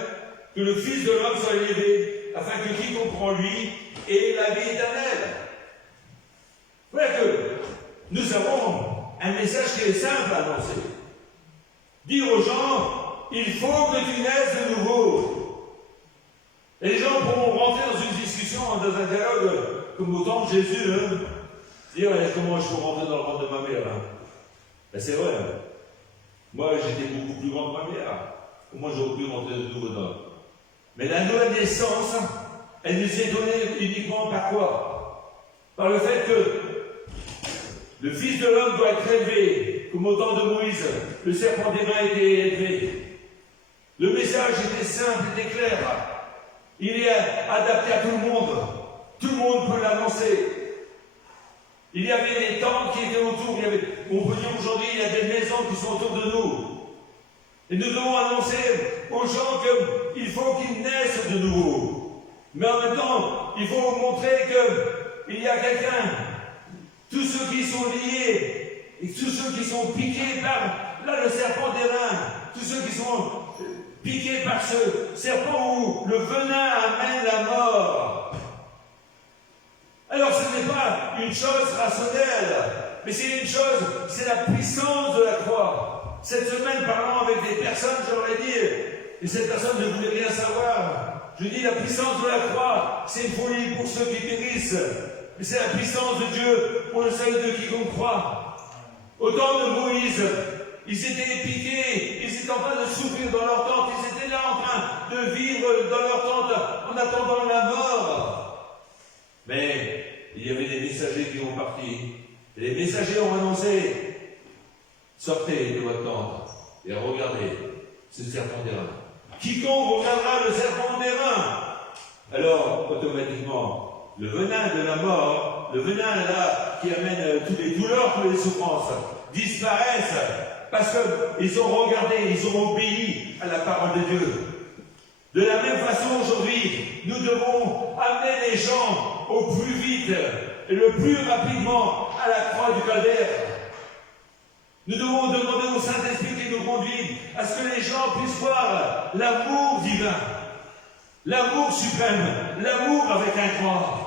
que le Fils de l'homme soit élevé, afin que quiconque croit en lui ait la vie éternelle. Voilà que nous avons un message qui est simple à annoncer. Dire aux gens, il faut que tu naisses de nouveau. Et les gens pourront rentrer dans une discussion, dans un dialogue, comme au temps de Jésus, hein, dire comment je peux rentrer dans le ventre de ma mère. Hein. Ben, c'est vrai. Hein. Moi, j'étais beaucoup plus grand que ma mère. Comment j'aurais pu rentrer de nouveau dans? Mais la nouvelle naissance, elle nous est donnée uniquement par quoi? Par le fait que le Fils de l'homme doit être élevé, comme au temps de Moïse, le serpent d'airain a été élevé. Le message était simple, était clair. Il est adapté à tout le monde. Tout le monde peut l'annoncer. Il y avait des tentes qui étaient autour. On peut dire aujourd'hui, il y a des maisons qui sont autour de nous. Et nous devons annoncer aux gens qu'il faut qu'ils naissent de nouveau. Mais en même temps, il faut montrer qu'il y a quelqu'un. Tous ceux qui sont liés, et tous ceux qui sont piqués par, là, le serpent d'airain, tous ceux qui sont piqués par ce serpent où le venin amène la mort. Alors ce n'est pas une chose rationnelle, mais c'est une chose, c'est la puissance de la croix. Cette semaine, parlant avec des personnes, je leur ai dit, et cette personne ne voulait rien savoir, je dis la puissance de la croix, c'est une folie pour ceux qui périssent. Mais c'est la puissance de Dieu pour le salut de quiconque croit. Au temps de Moïse, ils étaient piqués, ils étaient en train de souffrir dans leur tente, ils étaient là en train de vivre dans leur tente en attendant la mort. Mais il y avait des messagers qui ont parti. Et les messagers ont annoncé, sortez de votre tente et regardez ce serpent d'airain. Quiconque regardera le serpent d'airain, alors automatiquement, le venin de la mort, le venin là qui amène toutes les douleurs, toutes les souffrances, disparaissent parce qu'ils ont regardé, ils ont obéi à la parole de Dieu. De la même façon aujourd'hui, nous devons amener les gens au plus vite et le plus rapidement à la croix du calvaire. Nous devons demander au Saint-Esprit qui nous conduit à ce que les gens puissent voir l'amour divin, l'amour suprême, l'amour avec un grand.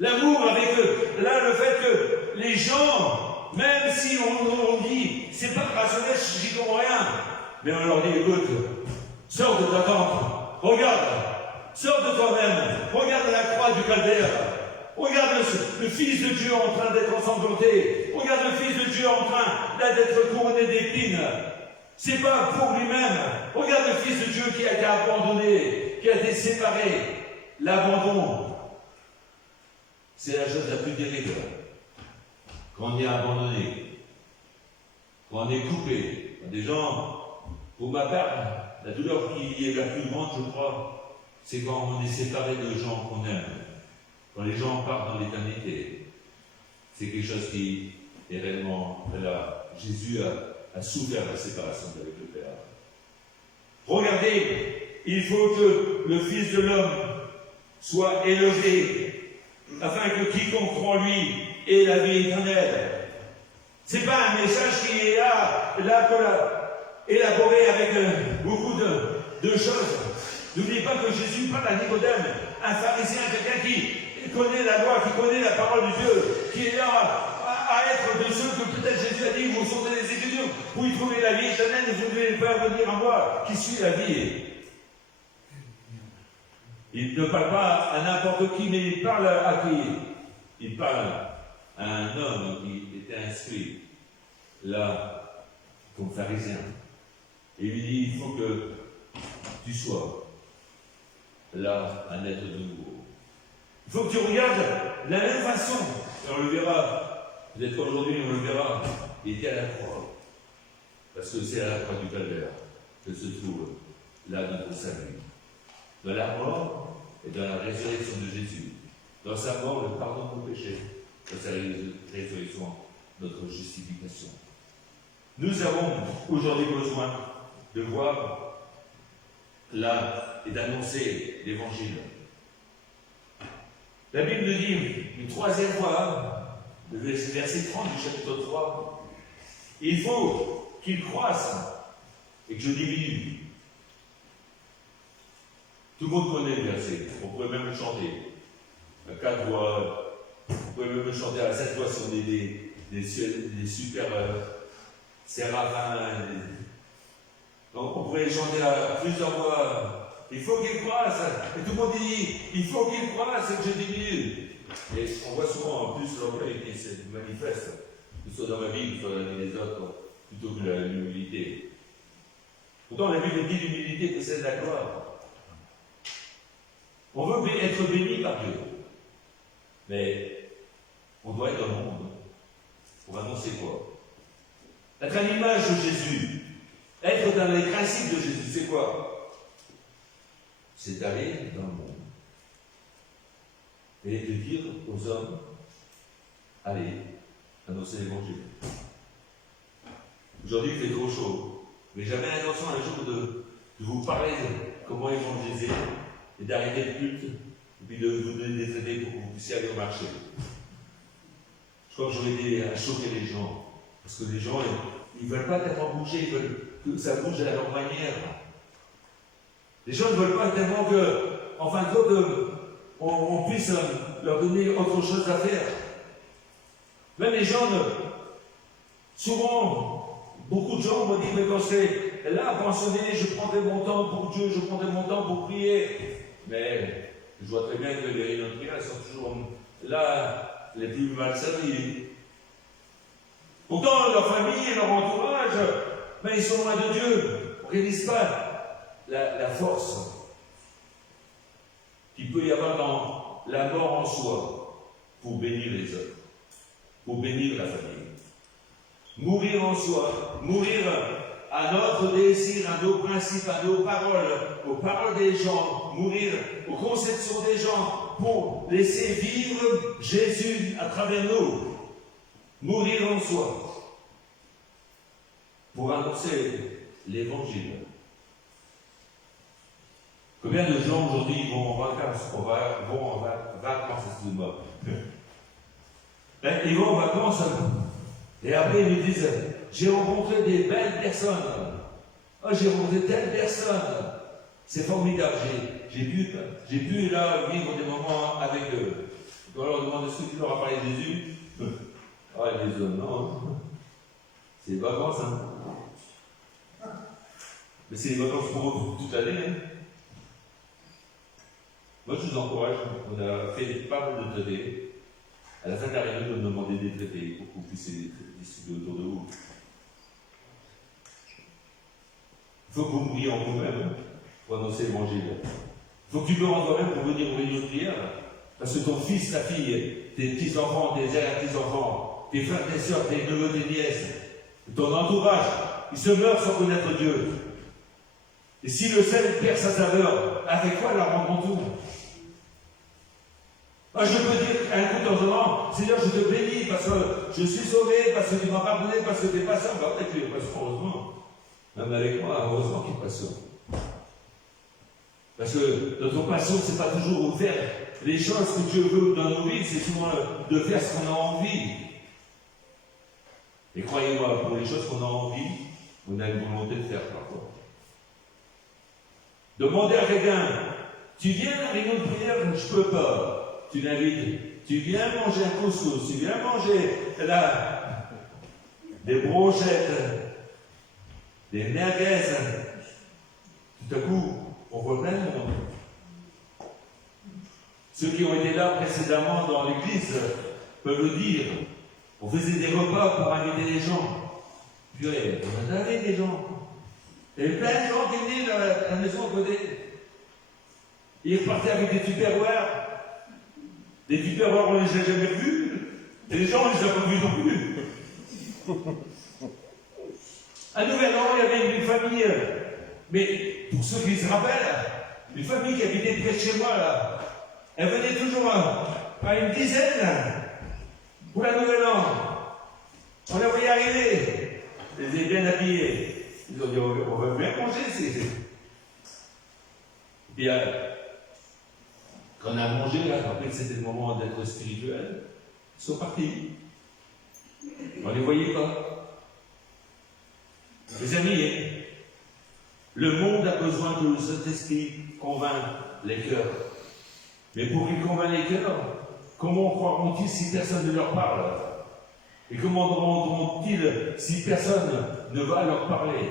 L'amour avec là le fait que les gens, même si on dit c'est pas rationnel, j'y comprends rien, mais on leur dit écoute, sors de ta tente, regarde, sors de toi-même, regarde la croix du calvaire, regarde le Fils de Dieu en train d'être ensanglanté, regarde le Fils de Dieu en train d'être couronné d'épines. C'est pas pour lui-même. Regarde le Fils de Dieu qui a été abandonné, qui a été séparé. L'abandon, c'est la chose la plus terrible. Quand on est abandonné, quand on est coupé, quand des gens, pour ma part, la douleur qui est la plus grande, je crois, c'est quand on est séparé de gens qu'on aime. Quand les gens partent dans l'éternité. C'est quelque chose qui est réellement là. Jésus a souffert la séparation avec le Père. Regardez, il faut que le Fils de l'homme soit élevé, afin que quiconque croit en lui ait la vie éternelle. C'est pas un message qui est là élaboré avec beaucoup de choses. N'oubliez pas que Jésus parle à Nicodème, un pharisien, quelqu'un qui connaît la loi, qui connaît la parole de Dieu, qui est là à être de ceux que peut-être Jésus a dit, vous sortez des Écritures, pour y trouver la vie éternelle, et vous devez faire venir à moi, qui suis la vie. Il ne parle pas à n'importe qui, mais il parle à qui? Il parle à un homme qui était inscrit là, comme pharisien. Et il lui dit, il faut que tu sois là, un être de nouveau. Il faut que tu regardes la même façon, et on le verra. Peut-être aujourd'hui, on le verra, il était à la croix. Parce que c'est à la croix du calvaire que se trouve là notre salut. Dans la mort et dans la résurrection de Jésus. Dans sa mort, le pardon de nos péchés. Dans sa résurrection, notre justification. Nous avons aujourd'hui besoin de voir là et d'annoncer l'évangile. La Bible dit une troisième fois, le verset 30 du chapitre 3, il faut qu'il croisse et que je diminue. Tout le monde connaît le verset, on pourrait même le chanter. À 4 voix, Vous pouvez même chanter à la cette fois si on est des super séraphins. Donc on pourrait chanter à plusieurs voix. Il faut qu'il croisse. Et tout le monde dit, il faut qu'il croisse et que je diminue. Et on voit souvent en plus l'orgueil qui se manifeste, que ce soit dans la vie, que ce soit dans la vie des autres, plutôt que l'humilité. Pourtant la Bible dit l'humilité que c'est de la gloire. On veut être béni par Dieu. Mais on doit être dans le monde pour annoncer quoi? Être à l'image de Jésus. Être dans les principes de Jésus, c'est quoi? C'est d'aller dans le monde. Et de dire aux hommes, allez, annoncer l'évangile. Aujourd'hui, il fait trop chaud. Mais j'avais l'intention un jour de vous parler de comment évangéliser et d'arrêter le culte, et puis de vous donner des idées pour que vous puissiez aller au marché. Je crois que j'aurais aidé à choquer les gens. Parce que les gens, ils ne veulent pas être embouchés, ils veulent que ça bouge à leur manière. Les gens ne veulent pas tellement que, en fin de compte, on puisse leur donner autre chose à faire. Même les gens, souvent, beaucoup de gens m'ont dit, mais quand c'est là, pensionné, je prendrai mon temps pour Dieu, je prendrai mon temps pour prier. Mais je vois très bien que les réunions de prière sont toujours là, les plus mal servis. Pourtant, leur famille et leur entourage, ben, ils sont loin de Dieu. On ne réalise pas la force qu'il peut y avoir dans la mort en soi pour bénir les autres, pour bénir la famille. Mourir en soi, mourir à notre désir, à nos principes, à nos paroles, aux paroles des gens, mourir aux conceptions des gens pour laisser vivre Jésus à travers nous. Mourir en soi pour annoncer l'évangile. Combien de gens aujourd'hui vont en vacances, excusez-moi. Ils vont en vacances et après ils me disent, j'ai rencontré des belles personnes. Oh, j'ai rencontré telle personne. C'est formidable. J'ai pu là vivre des moments avec eux. Quand on leur demande ce que tu leur as parlé de Jésus, ah, les hommes, non. C'est les vacances, hein. Mais c'est les vacances pour eux toute l'année, hein. Moi, je vous encourage, on a fait pas mal de traités. À la fin de la réunion, on nous demandait des traités pour que vous puissiez distribuer autour de vous. Il faut que vous mouriez en vous-même pour annoncer l'évangile. Il faut que tu peux en toi-même pour venir aux réunions de prière. Parce que ton fils, ta fille, tes petits-enfants, tes petits-enfants, tes frères, tes soeurs, tes neveux, tes nièces, ton entourage, ils se meurent sans connaître Dieu. Et si le sel perd sa saveur, avec quoi la rendrons-nous? Moi, je peux dire un coup de temps en temps, Seigneur, je te bénis parce que je suis sauvé, parce que tu m'as pardonné, parce que tu es patient. Bah ouais, tu es patient, heureusement. Même avec moi, heureusement qu'il est patient. Parce que notre passion, c'est pas toujours de faire les choses que Dieu veut dans nos vies, c'est souvent de faire ce qu'on a envie. Et croyez-moi, pour les choses qu'on a envie, on a une volonté de faire parfois. Demandez à quelqu'un, tu viens à la réunion de prière, je peux pas. Tu l'invites, tu viens manger un couscous, tu viens manger là, des brochettes, des merguez. Tout à coup, on voit plein de monde. Ceux qui ont été là précédemment dans l'église peuvent le dire. On faisait des repas pour inviter les gens. Purée, on en avait des gens. Il y avait plein de gens qui venaient dans la maison à côté. Ils repartaient avec des tupperwares. Des tupperwares, on ne les a jamais vus. Et les gens, on ne les a pas vus non plus. À Nouvel An, il y avait une famille, mais pour ceux qui se rappellent, une famille qui habitait près de chez moi, là. Elle venait toujours à une dizaine pour la Nouvel An. On la voyait arriver. Ils étaient bien habillés. Ils ont dit, on va bien manger. Puis, quand on a mangé, là, après que c'était le moment d'être spirituel, ils sont partis. On ne les voyait pas. Les amis, le monde a besoin que le Saint-Esprit convainc les cœurs. Mais pour qu'il convainc les cœurs, comment croiront-ils si personne ne leur parle? Et comment demanderont-ils si personne ne va leur parler?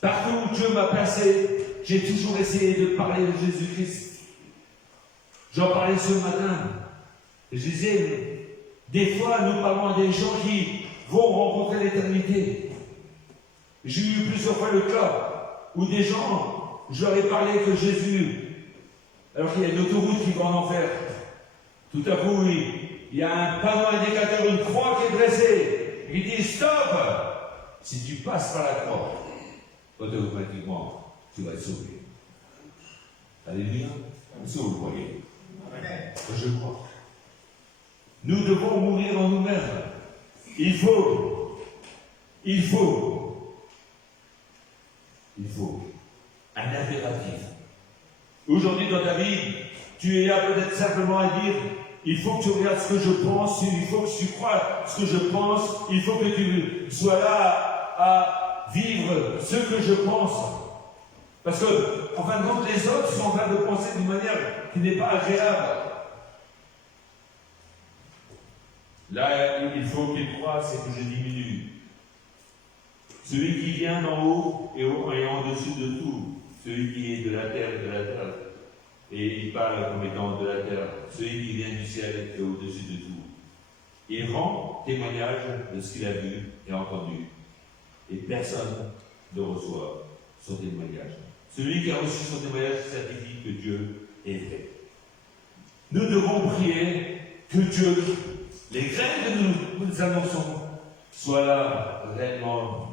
Partout où Dieu m'a placé, j'ai toujours essayé de parler de Jésus-Christ. J'en parlais ce matin. Je disais, des fois, nous parlons à des gens qui vont rencontrer l'éternité. J'ai eu plusieurs fois le cas où des gens, je leur ai parlé que Jésus, alors qu'il y a une autoroute qui va en enfer, tout à coup, il y a un panneau indicateur, une croix qui est dressée, et qui dit stop! Si tu passes par la croix, automatiquement, tu vas être sauvé. Alléluia. Si vous le croyez. Je crois. Nous devons mourir en nous-mêmes. Il faut un impératif. Aujourd'hui, dans ta vie, tu es là peut-être simplement à dire, il faut que tu regardes ce que je pense, il faut que tu crois ce que je pense, il faut que tu sois là à vivre ce que je pense. Parce que, en fin de compte, les autres sont en train de penser d'une manière qui n'est pas agréable. Là, il faut qu'il croisse et que je diminue. Celui qui vient d'en haut et en dessous de tout. Celui qui est de la terre et de la terre. Et il parle comme étant de la terre. Celui qui vient du ciel et au-dessus de tout. Il rend témoignage de ce qu'il a vu et entendu. Et personne ne reçoit son témoignage. Celui qui a reçu son témoignage certifie que Dieu est vrai. Nous devons prier que Dieu, les graines que nous annonçons, soient là réellement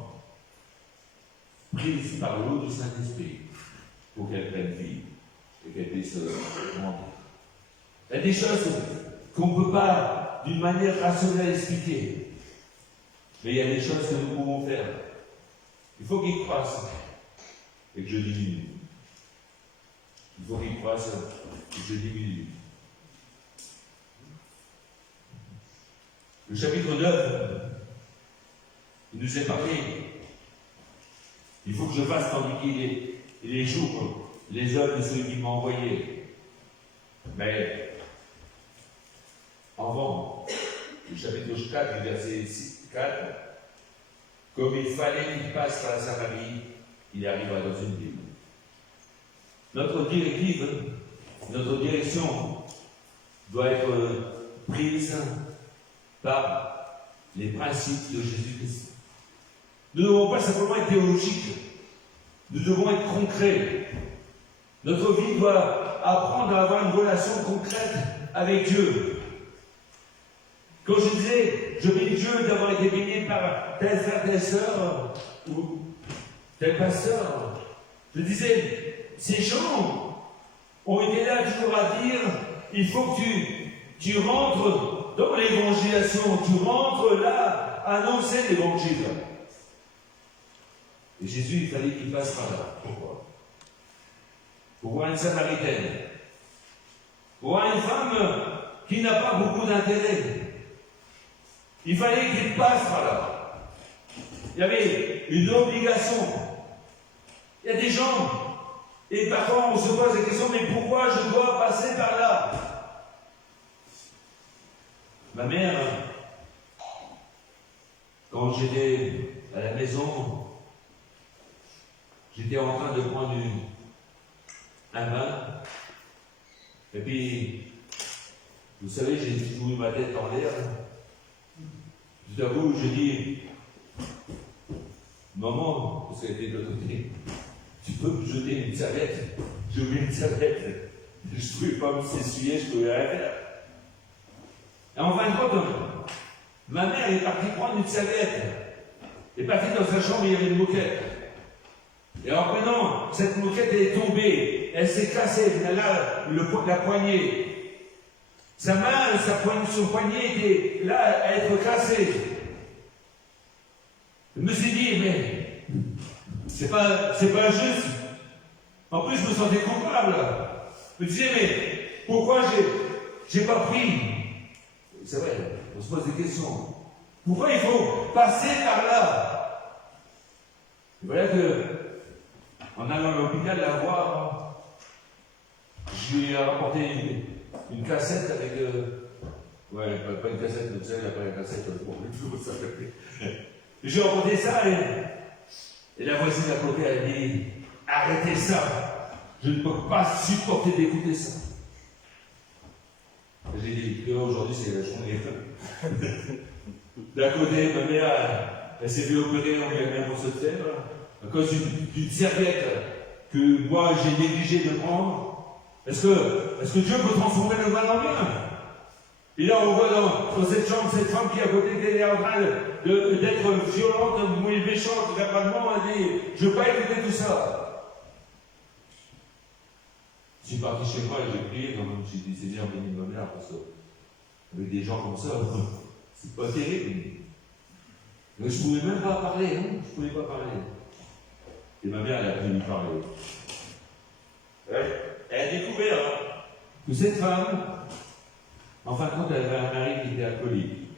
prises par l'eau du Saint-Esprit pour qu'elles prennent vie et qu'elles puissent monter. Il y a des choses qu'on ne peut pas d'une manière rationnelle expliquer, mais il y a des choses que nous pouvons faire. Il faut qu'ils croissent et que je diminue. Il faut qu'ils croissent et que je diminue. Le chapitre 9, il nous est parlé. Il faut que je fasse tandis qu'il est jour, les œuvres de celui qui m'a envoyé. Mais, avant, le chapitre 4, du verset 4, comme il fallait qu'il passe par la Samarie, il arrivera dans une ville. Notre directive, notre direction doit être prise par les principes de Jésus-Christ. Nous ne devons pas simplement être théologiques, nous devons être concrets. Notre vie doit apprendre à avoir une relation concrète avec Dieu. Quand je disais, je bénis Dieu d'avoir été béni par tel frère, telle sœur, ou tel pasteur, je disais, ces gens ont été là toujours à dire, il faut que tu rentres dans l'évangélisation, tu rentres là à annoncer l'évangile. Et Jésus, il fallait qu'il passe par là. Pourquoi? Pour voir une Samaritaine, pour voir une femme qui n'a pas beaucoup d'intérêt. Il fallait qu'il passe par là. Il y avait une obligation. Il y a des gens, et parfois on se pose la question, mais pourquoi je dois passer par là? Ma mère, quand j'étais à la maison, j'étais en train de prendre un bain, et puis, vous savez, j'ai toujours eu ma tête en l'air. Tout à coup, je dis, maman, parce qu'elle était de l'autre côté, tu peux me jeter une serviette? J'ai oublié une serviette. Je ne pouvais pas me s'essuyer, je ne pouvais rien faire. Et en fin de compte, ma mère est partie prendre une serviette. Elle est partie dans sa chambre, il y avait une moquette. Et en prenant cette moquette, elle est tombée. Elle s'est cassée. Elle a la poignée. Sa main, son poignet était là à être cassé. Je me suis dit, mais c'est pas juste. En plus, je me sentais coupable. Je me disais, mais pourquoi j'ai pas pris? C'est vrai, on se pose des questions. Pourquoi il faut passer par là? Et voilà que, en allant à l'hôpital la voir, je lui ai rapporté une cassette avec. Ouais, pas une cassette, mais tu sais, après la cassette, pour le ça s'appelait. J'ai entendu ça et la voisine à côté a dit arrêtez ça, je ne peux pas supporter d'écouter ça. J'ai dit aujourd'hui c'est la journée. D'un côté, ma mère, elle s'est fait opérer, on lui a mis un morceau de fèvre à cause d'une serviette que moi j'ai négligé de prendre. Est-ce que Dieu peut transformer le mal en bien? Et là, on voit dans cette chambre, cette femme qui est à côté, qui est en train d'être violente, ou méchante, verbalement, elle dit je ne veux pas écouter tout ça. Je suis parti chez moi et j'ai prié, quand même, j'ai dit Seigneur, bénis ma mère, parce qu'avec des gens comme ça, c'est pas terrible. Mais je ne pouvais même pas parler, hein, je ne pouvais pas parler. Et ma mère, elle a pu lui parler. Elle a découvert que cette femme, en fin de compte, elle avait un mari qui était alcoolique.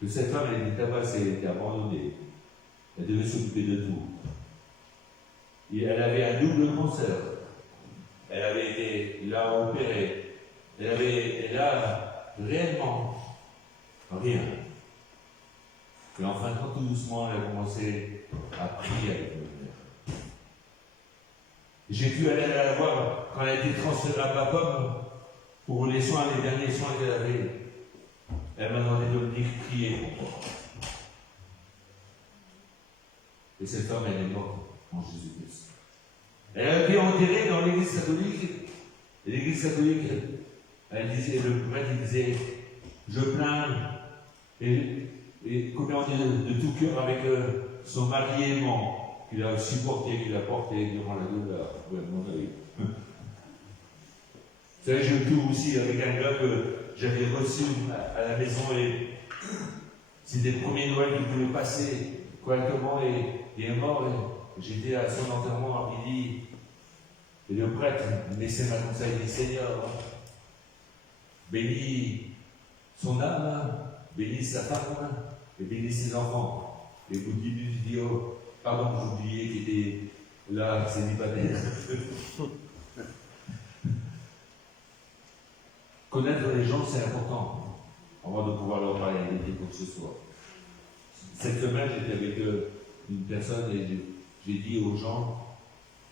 Que cette femme, elle était tabassée, elle était abandonnée. Elle devait s'occuper de tout. Et elle avait un double cancer. Elle avait été là opérée. Elle a réellement rien. Et en fin de compte, tout doucement, elle a commencé à prier avec ma mère. J'ai pu aller la voir quand elle a été transférée à ma pomme pour les soins, les derniers soins qu'elle avait. Elle m'a demandé de venir prier pour moi. Et cette femme, elle est morte en Jésus-Christ. Elle a été enterrée dans l'église catholique. Et l'église catholique, elle disait, le prêtre disait, je plains, et comment dire, de tout cœur avec son mari aimant, qu'il a supporté, qu'il a porté durant la douleur. Ouais, mon avis. Vous savez, je tourne aussi avec un gars que j'avais reçu à la maison et c'est des premiers Noël qu'il pouvait passer correctement et il est mort. J'étais à son enterrement à midi et le prêtre me laissait ma conseil, il dit Seigneur, bénis son âme, bénis sa femme et bénis ses enfants. Et au début, je dis oh, pardon, j'ai oublié qu'il était là, célibataire. Connaître les gens, c'est important, avant de pouvoir leur parler de quoi que ce soit. Cette semaine, j'étais avec une personne et j'ai dit aux gens,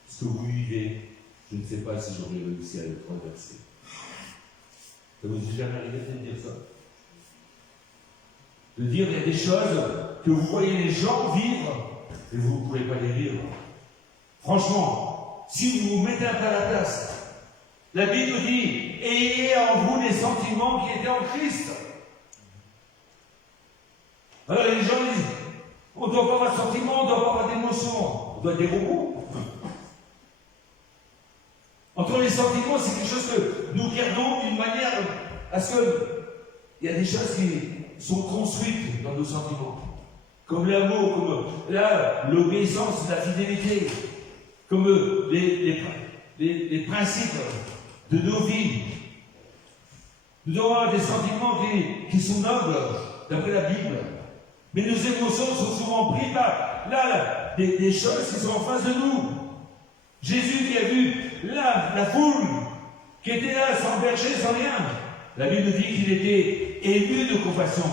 ce que vous vivez, je ne sais pas si j'aurais réussi à le traverser. Ça vous est jamais arrivé de dire ça? De dire, il y a des choses que vous voyez les gens vivre, et vous ne pouvez pas les vivre. Franchement, si vous vous mettez un peu à la place, la Bible dit, ayez en vous les sentiments qui étaient en Christ. Alors les gens disent, on ne doit pas avoir de sentiments, on ne doit pas avoir d'émotions, on doit être des robots. Entre les sentiments, c'est quelque chose que nous gardons d'une manière à ce qu'il y a des choses qui sont construites dans nos sentiments. Comme l'amour, comme l'obéissance, la fidélité, comme les principes de nos vies. Nous devons avoir des sentiments qui sont nobles, d'après la Bible. Mais nos émotions sont souvent prises par des choses qui sont en face de nous. Jésus qui a vu la foule, qui était là sans berger, sans rien. La Bible dit qu'il était ému de compassion.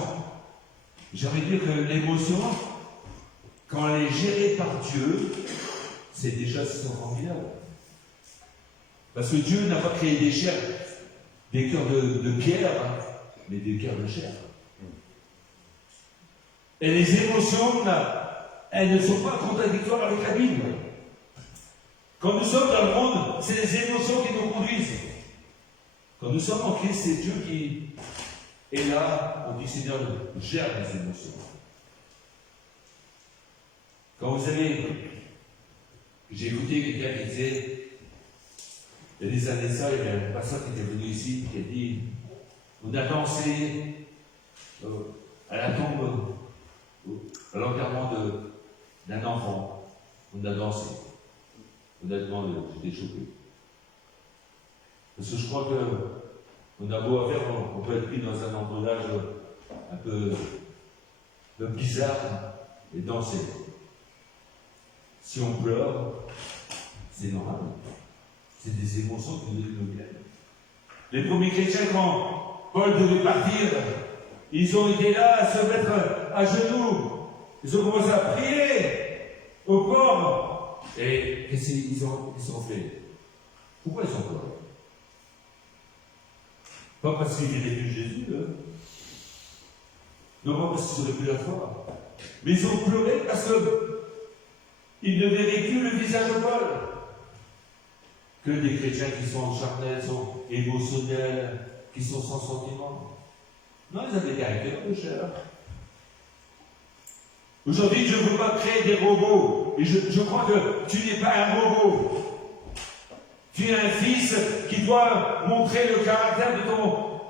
J'ai envie de dire que l'émotion, quand elle est gérée par Dieu, c'est des choses qui sont formidables. Parce que Dieu n'a pas créé des chairs, des cœurs de pierre, mais des cœurs de chair. Et les émotions, elles ne sont pas contradictoires avec la Bible. Quand nous sommes dans le monde, c'est les émotions qui nous conduisent. Quand nous sommes en Christ, c'est Dieu qui est là. On dit Seigneur, gère les émotions. Quand vous avez... J'ai écouté quelqu'un qui disait, il y a des années de ça, il y a un pasteur qui était venu ici, qui a dit, on a dansé à la tombe, à l'enterrement d'un enfant. On a dansé. Honnêtement, j'étais choqué. Parce que je crois qu'on a beau à faire, on peut être pris dans un engrenage un peu bizarre et danser. Si on pleure, c'est normal. C'est des émotions qui nous viennent. Les premiers chrétiens, quand Paul devait partir, ils ont été là à se mettre à genoux. Ils ont commencé à prier au corps. Et qu'est-ce qu'ils ont fait? Pourquoi ils ont pleuré? Pas parce qu'ils avaient vu Jésus, non pas parce qu'ils auraient pu la foi, mais ils ont pleuré parce qu'ils ne verraient plus le visage de Paul. Que des chrétiens qui sont charnels, sont émotionnels, qui sont sans sentiment. Non, ils avaient des caractères de chair. Aujourd'hui, je ne veux pas créer des robots. Et je crois que tu n'es pas un robot. Tu es un fils qui doit montrer le caractère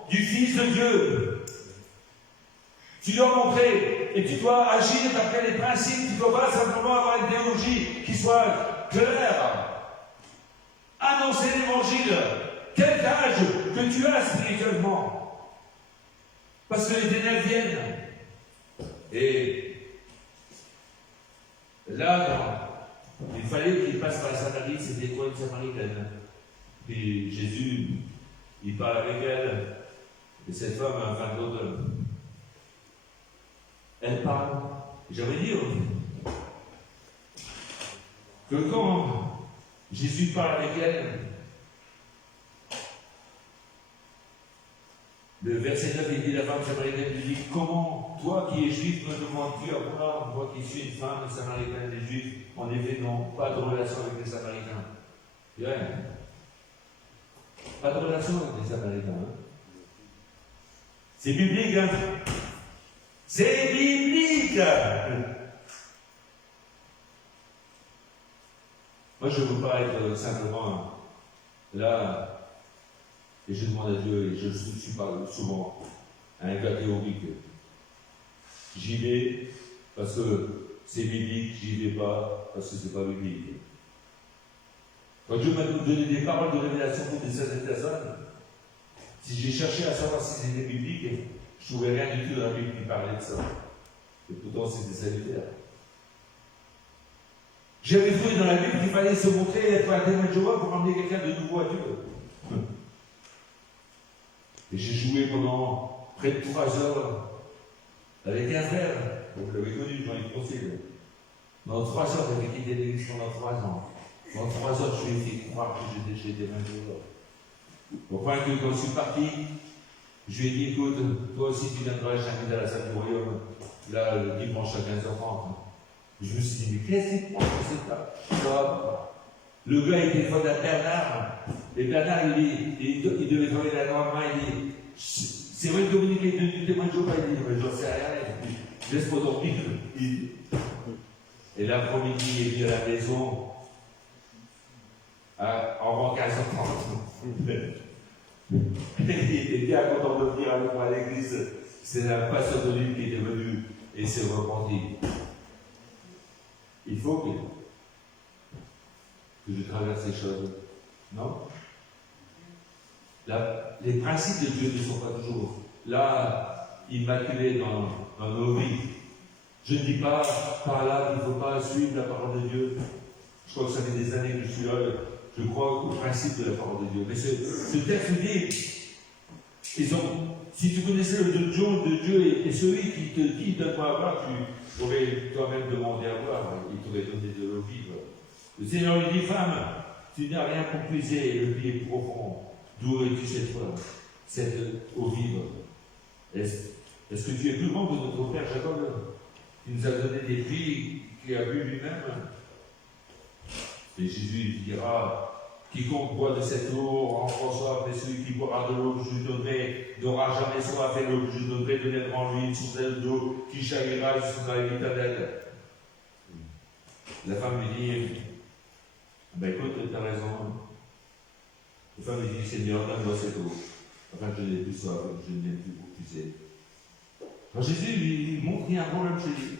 du Fils de Dieu. Tu dois montrer et tu dois agir d'après les principes. Tu ne dois pas simplement avoir une théologie qui soit claire. Annoncer l'évangile. Quel âge que tu as spirituellement. Parce que les ténèbres viennent. Et là, il fallait qu'il passe par la Samarie, c'était quoi une Samaritaine. Puis Jésus, il parle avec elle. Et cette femme, en fin de compte, elle parle. J'aimerais dire que quand Jésus parle avec elle, le verset 9, il dit, la femme samaritaine lui dit, comment, toi qui es juif, me demandes-tu à moi, moi qui suis une femme samaritaine, les juifs, en effet, n'ont pas de relation avec les Samaritains. Bien. Pas de relation avec les Samaritains. Hein? C'est biblique, hein? C'est biblique! Moi, je ne veux pas être simplement là, et je demande à Dieu, et je ne suis pas souvent un gars théorique. J'y vais parce que c'est biblique, j'y vais pas parce que c'est pas biblique. Quand Dieu m'a donné des paroles de révélation pour des certaines personnes, si j'ai cherché à savoir si c'était biblique, je ne trouvais rien du tout dans la Bible qui parlait de ça. Et pourtant, c'était salutaire. J'avais trouvé dans la Bible qu'il fallait se montrer et être un témoin de Jéhovah pour emmener quelqu'un de nouveau à Dieu. Et j'ai joué pendant près de 3 heures avec un frère, vous l'avez connu, Jean-Yves Concile. Dans 3 heures, j'avais quitté l'église pendant 3 ans. Dans 3 heures, je lui ai fait croire que j'étais chez des mains de Jéhovah. Au point que quand je suis parti, je lui ai dit, écoute, toi aussi tu viendras, je t'invite à la salle du royaume, là, le dimanche à 15h30. Je me suis dit, mais qu'est-ce que c'est que ça? Le gars était fondateur Bernard, et Bernard, il devait travailler la grande main, il dit, c'est vrai que Dominique est devenu témoin de Jéhovah, il dit, mais j'en sais rien, laisse-moi dormir. Et l'après-midi, il est venu à la maison, en 15h30. Il était bien content de venir avec moi à l'église. C'est la passion de lui qui était venue et s'est repenti. Il faut que je traverse ces choses. Non? Là, les principes de Dieu ne sont pas toujours là, immaculés dans nos vies. Je ne dis pas par là qu'il ne faut pas suivre la parole de Dieu. Je crois que ça fait des années que je suis là. Je crois au principe de la parole de Dieu. Mais ce texte dit, si tu connaissais le don de Dieu et celui qui te dit de ne pas avoir, tu aurais toi-même demandé à avoir, il t'aurait donné de l'eau vive. Le Seigneur lui dit, femme, tu n'as rien pour puiser le pied profond. D'où es-tu cette fois, cette eau vive? Est-ce que tu es plus grand que notre Père Jacob, qui nous a donné des filles, qui a bu lui-même? Et Jésus dira, quiconque boit de cette eau en soif, mais celui qui boira de l'eau que je lui donnerai n'aura jamais soif, et l'eau que je lui donnerai deviendra en lui une source d'eau qui jaillira jusqu'à la vie éternelle. La femme lui dit, ben écoute, tu as raison. La femme lui dit, Seigneur, donne-moi cette eau, afin que je n'ai plus soif, que je n'ai plus pour puiser. Quand Jésus lui montre qu'il y a un problème chez lui,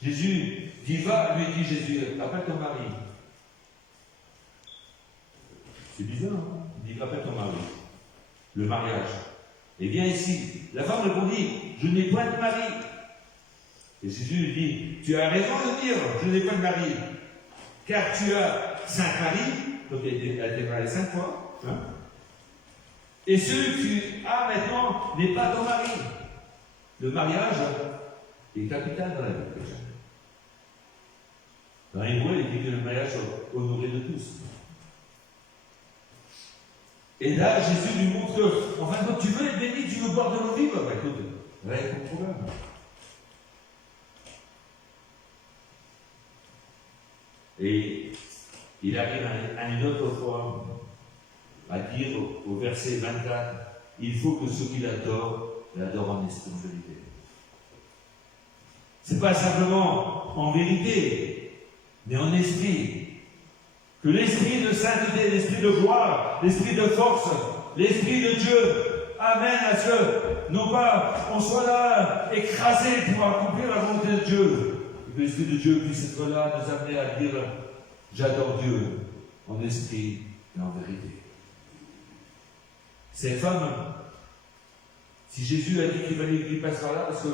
Jésus dit, va, lui dit Jésus, appelle ton mari. C'est bizarre, hein? Il dit, appelle ton mari. Le mariage. Et viens ici. La femme répondit, je n'ai pas de mari. Et Jésus lui dit, tu as raison de dire, je n'ai pas de mari. Car tu as 5 maris, donc elle a été mariée 5 fois. Hein? Et celui que tu as maintenant n'est pas ton mari. Le mariage est capital dans la vie chrétienne. Dans l'hébreu, il dit que le mariage soit honoré de tous. Et là, Jésus lui montre que, en fin de compte, tu veux être béni, tu veux boire de l'eau vive, bah écoute, rien de problème. Et il arrive à une autre fois à dire au verset 24, il faut que ceux qui l'adorent en esprit en vérité. C'est pas simplement en vérité, mais en esprit. Que l'esprit de sainteté, l'esprit de gloire, l'esprit de force, l'esprit de Dieu amène à ce que, non pas on soit là écrasé pour accomplir la volonté de Dieu, et que l'esprit de Dieu puisse être là, nous amener à dire j'adore Dieu en esprit et en vérité. Cette femme, si Jésus a dit qu'il fallait qu'il passe par là, parce que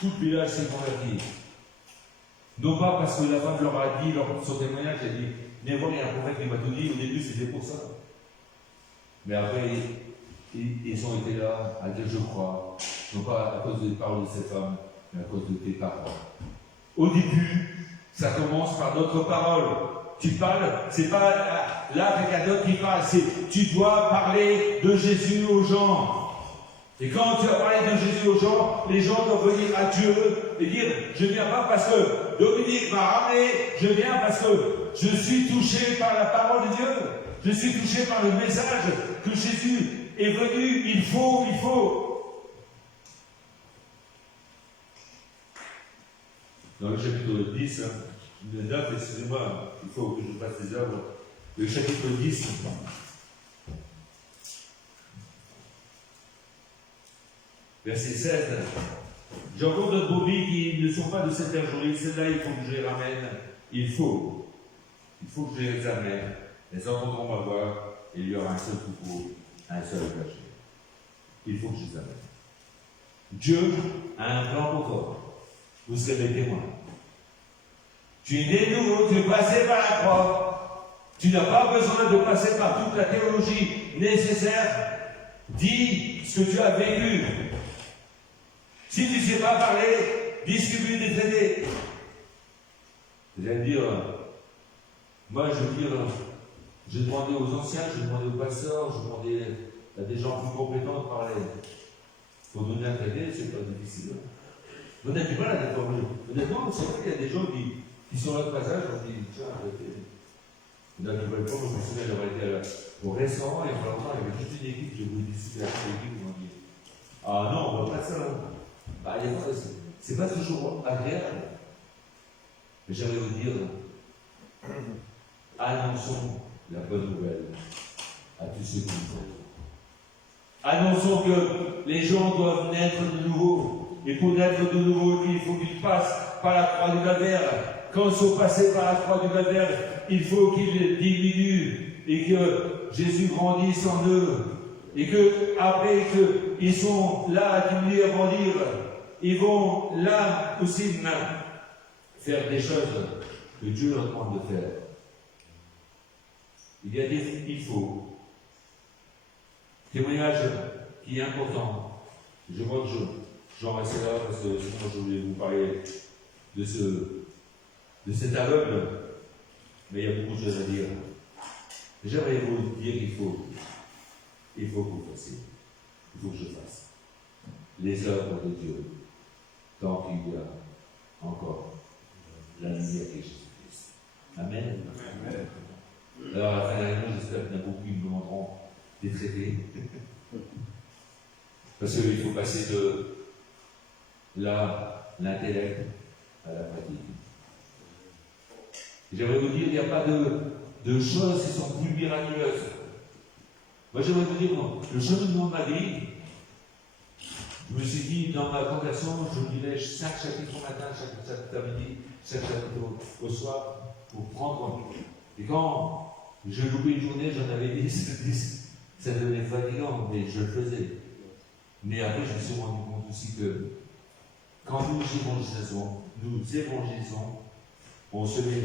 tout le village s'est converti. Non pas parce que la femme leur a dit, lors de son témoignage, elle a dit, venez voir, il y a un prophète qui m'a tout dit, au début c'était pour ça. Mais après, ils ont été là à dire je crois, non pas à cause des paroles de cette femme, mais à cause de tes paroles. Au début, ça commence par notre parole. Tu parles, c'est pas là quelqu'un d'autre qui parle, c'est tu dois parler de Jésus aux gens. Et quand tu vas parler de Jésus aux gens, les gens doivent venir à Dieu et dire je ne viens pas parce que Dominique m'a ramené, je viens parce que je suis touché par la parole de Dieu, je suis touché par le message que Jésus est venu, il faut. Dans le chapitre 10, le 9, excusez-moi, il faut que je fasse les œuvres. Le chapitre 10, verset 16. J'entends d'autres brebis qui ne sont pas de cette bergerie, celles-là, il faut que je les ramène. Il faut que je les amène. Elles entendront ma voix et il y aura un seul troupeau, un seul berger. Il faut que je les amène. Dieu a un plan pour toi. Vous serez des témoins. Tu es né de nouveau, tu es passé par la croix. Tu n'as pas besoin de passer par toute la théologie nécessaire. Dis ce que tu as vécu. Si tu ne sais pas parler, distribue des traités. Vous allez me dire, moi je veux dire, j'ai demandé aux anciens, j'ai demandé aux pasteurs, j'ai demandé à des gens plus compétents de parler. Pour donner un traité, c'est pas difficile. On a du mal à d'accord. Honnêtement, c'est vrai qu'il y a des gens qui sont là de passage, on dit, tiens, arrêtez. On a du mal, je me souviens d'avoir été au restaurant, et pendant longtemps, il y avait toute une équipe, je voulais discuter avec l'équipe, ils m'ont dit, ah non, on va pas ça là. Bah, c'est pas toujours agréable. Mais j'aimerais vous dire, annonçons la bonne nouvelle à tous ceux qui nous entourent. Annonçons que les gens doivent naître de nouveau. Et pour naître de nouveau, il faut qu'ils passent par la croix du calvaire. Quand ils sont passés par la croix du calvaire, il faut qu'ils diminuent et que Jésus grandisse en eux. Et que après qu'ils sont là à diminuer, à grandir, ils vont là aussi faire des choses que Dieu leur demande de faire. Il y a des il faut. Témoignage qui est important. Je vois que j'en reste là parce que sinon je voulais vous parler de cet aveugle, mais il y a beaucoup de choses à dire. J'aimerais vous dire qu'il faut que vous fassiez, il faut que je fasse les œuvres de Dieu tant qu'il y a encore la lumière qui est Jésus-Christ. Amen. Amen. Alors à la fin de la réunion, j'espère qu'il y en a beaucoup qui me demanderont des traités. Parce qu'il faut passer de l'intellect à la pratique. J'aimerais vous dire, il n'y a pas de choses qui sont plus miraculeuses. Moi, j'aimerais vous dire, le cheminement de ma vie, je me suis dit, dans ma conversion, je dirais chaque chapitre au matin, chaque chapitre à midi, chaque chapitre au soir, pour prendre. Et quand je loupais une journée, j'en avais 10, ça devenait fatigant, mais je le faisais. Mais après, je me suis rendu compte aussi que quand nous évangélisons, on se met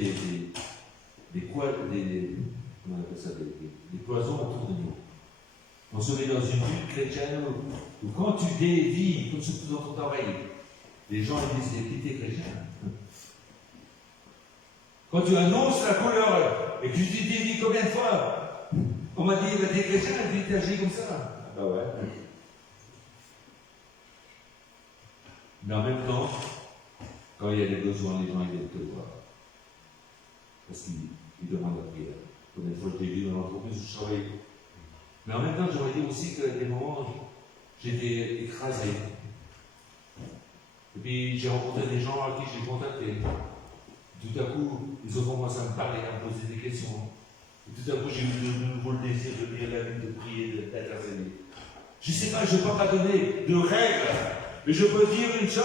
des poisons autour de nous. On se met dans une bulle chrétienne où quand tu dévis, comme surtout dans ton travail, les gens ils disent que tu es chrétien. Quand tu annonces la couleur et que tu dis dévis combien de fois, on m'a dit, tu es chrétien, et puis tu agis comme ça. Ah ouais. Mais en même temps, quand il y a des besoins, les gens ils viennent te voir. Parce qu'ils demandent la prière. Combien de fois je t'ai vu dans l'entreprise où je travaille. Mais en même temps, j'aurais dit aussi qu'à des moments, j'étais écrasé. Et puis j'ai rencontré des gens à qui j'ai contacté. Tout à coup, ils ont commencé à me parler, à me poser des questions. Et tout à coup, j'ai eu de nouveau le désir de lire la Bible, de prier, d'intercéder. Je ne sais pas, je ne peux pas donner de règles, mais je peux dire une chose,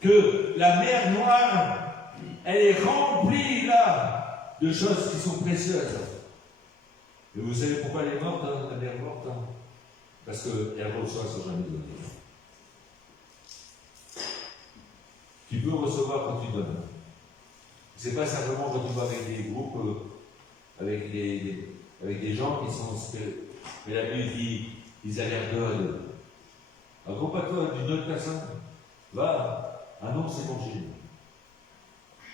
que la mer Noire, elle est remplie là de choses qui sont précieuses. Et vous savez pourquoi elle est morte, hein, la mer morte, hein? Parce qu'elle reçoit sans jamais donner. Tu peux recevoir quand tu donnes. C'est pas simplement quand tu vas avec des groupes, avec des gens qui sont... Mais la Bible dit, ils allèrent accompagne-toi d'une autre personne. Va, annonce l'évangile.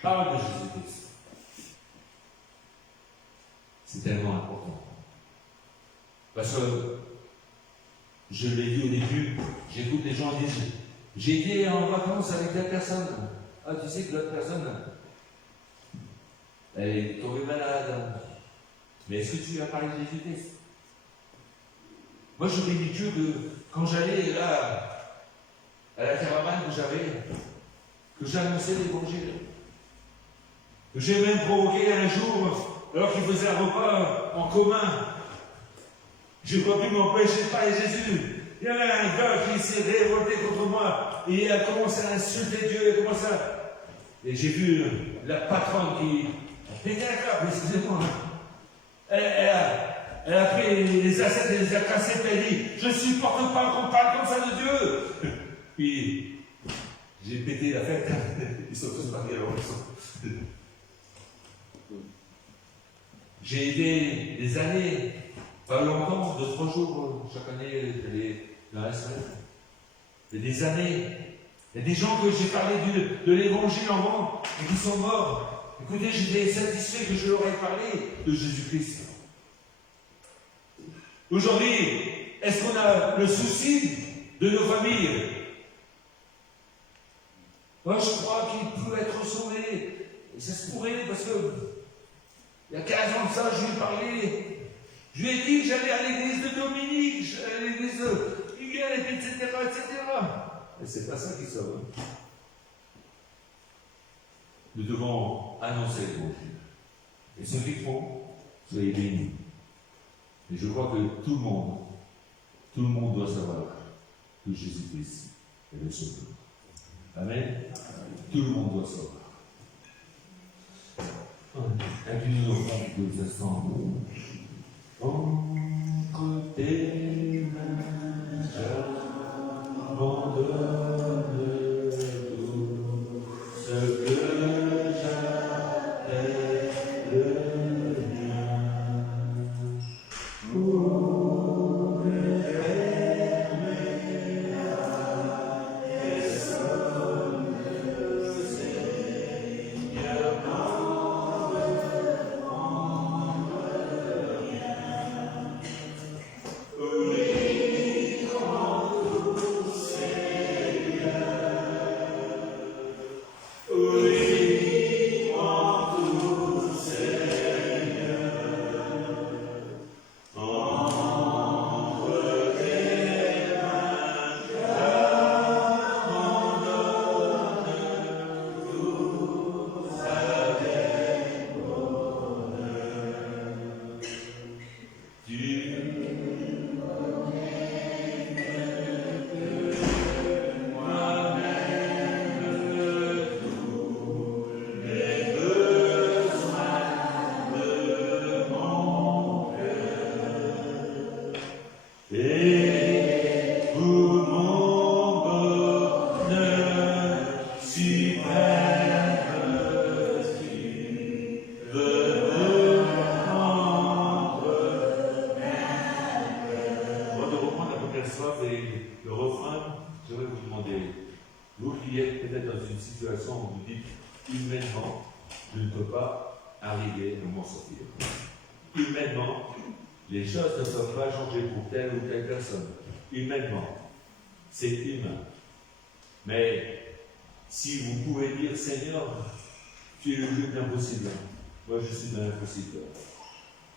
Parle de Jésus-Christ. C'est tellement important. Parce que, je l'ai dit au début, j'écoute les gens dire, j'ai été en vacances avec telle personne. Ah, tu sais que l'autre personne, elle est tombée malade. Mais est-ce que tu lui as parlé de Jésus-Christ? Moi, je bénis Dieu que quand j'allais là, à la caravane que j'annonçais l'évangile. Que j'ai même provoqué un jour, alors qu'il faisait un repas en commun, je n'ai pas pu m'empêcher de parler de Jésus. Il y avait un gars qui s'est révolté contre moi, et il a commencé à insulter Dieu, il a commencé à... Et j'ai vu la patronne qui a pété un câble, excusez-moi. Elle a pris les assiettes et les a cassées, et elle dit, je ne supporte pas qu'on parle comme ça de Dieu. Puis, j'ai pété la fête. Ils sont tous partis à leur maison. J'ai aidé des années, pas longtemps, 2-3 jours, chaque année, dans la semaine. Il y a des années. Il y a des gens que j'ai parlé de l'évangile en vent et qui sont morts. Écoutez, j'étais satisfait que je leur ai parlé de Jésus-Christ. Aujourd'hui, est-ce qu'on a le souci de nos familles? Moi, je crois qu'il peut être sauvé. Et ça se pourrait parce que il y a 15 ans de ça, je lui ai parlé. Je lui ai dit que j'allais à l'église de Dominique, à l'église de Miguel, etc., etc. Et c'est pas ça qui sauve. Nous devons annoncer l'évangile. Et ceux qui font, soyez bénis. Et je crois que tout le monde doit savoir que Jésus-Christ est le Sauveur. Amen. Tout le monde doit savoir. Inclinez nos fronts deux instants. Entre tes mains, j'abandonne tout ce que j'appelle le mien. Pour me fermer à tes sommes, Seigneur, n'en me prendre rien. Oui. soif et le refrain, je vais vous demander, vous qui êtes peut-être dans une situation où vous dites humainement, je ne peux pas arriver à m'en sortir. Humainement, les choses ne peuvent pas changer pour telle ou telle personne. Humainement, c'est humain. Mais si vous pouvez dire, Seigneur, tu es le Dieu de l'impossible. Moi, je suis dans l'impossible.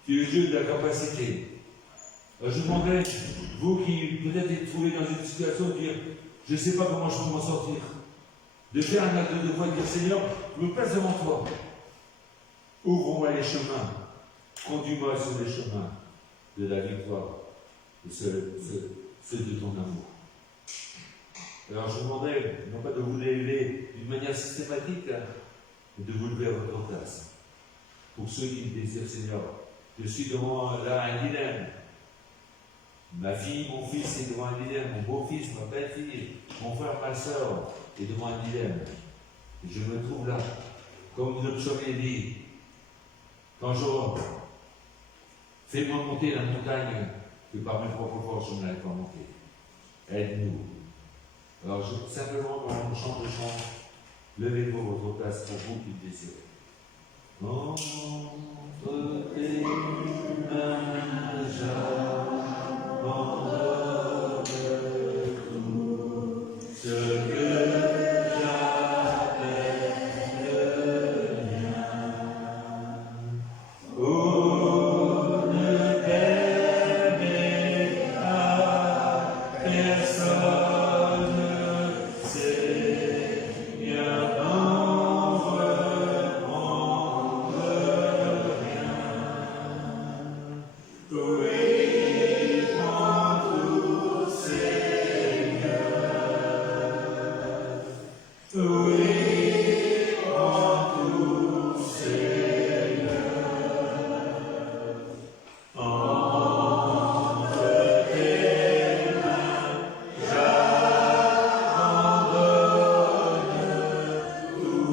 Tu es le Dieu de la capacité. Je vous demanderais, vous qui peut-être êtes trouvés dans une situation de dire, je ne sais pas comment je peux m'en sortir, de faire un acte de foi et de dire, Seigneur, je me place devant toi. Ouvre-moi les chemins. Conduis-moi sur les chemins de la victoire, de ceux de ton amour. Alors je vous demanderais, non pas de vous lever d'une manière systématique, mais de vous lever à votre place. Pour ceux qui me désirent, Seigneur, je suis devant là un dilemme. Ma fille, mon fils est devant un dilemme, mon beau-fils, ma belle-fille, mon frère, ma soeur est devant un dilemme. Et je me trouve là, comme notre chevalier dit, quand je fais-moi monter la montagne que par mes propres forces je n'arrive pas à monter. Aide-nous. Alors simplement, quand on chante le chant, levez-vous votre place pour vous qui le désirez. Entre tes mains, j'abandonne tout ce que j'appelle le mien. Oh, ne permets à personne, Seigneur, d'en reprendre rien. Oui, prends tout, Seigneur. Oui, prends tout, Seigneur. Entre tes mains, j'abandonne tout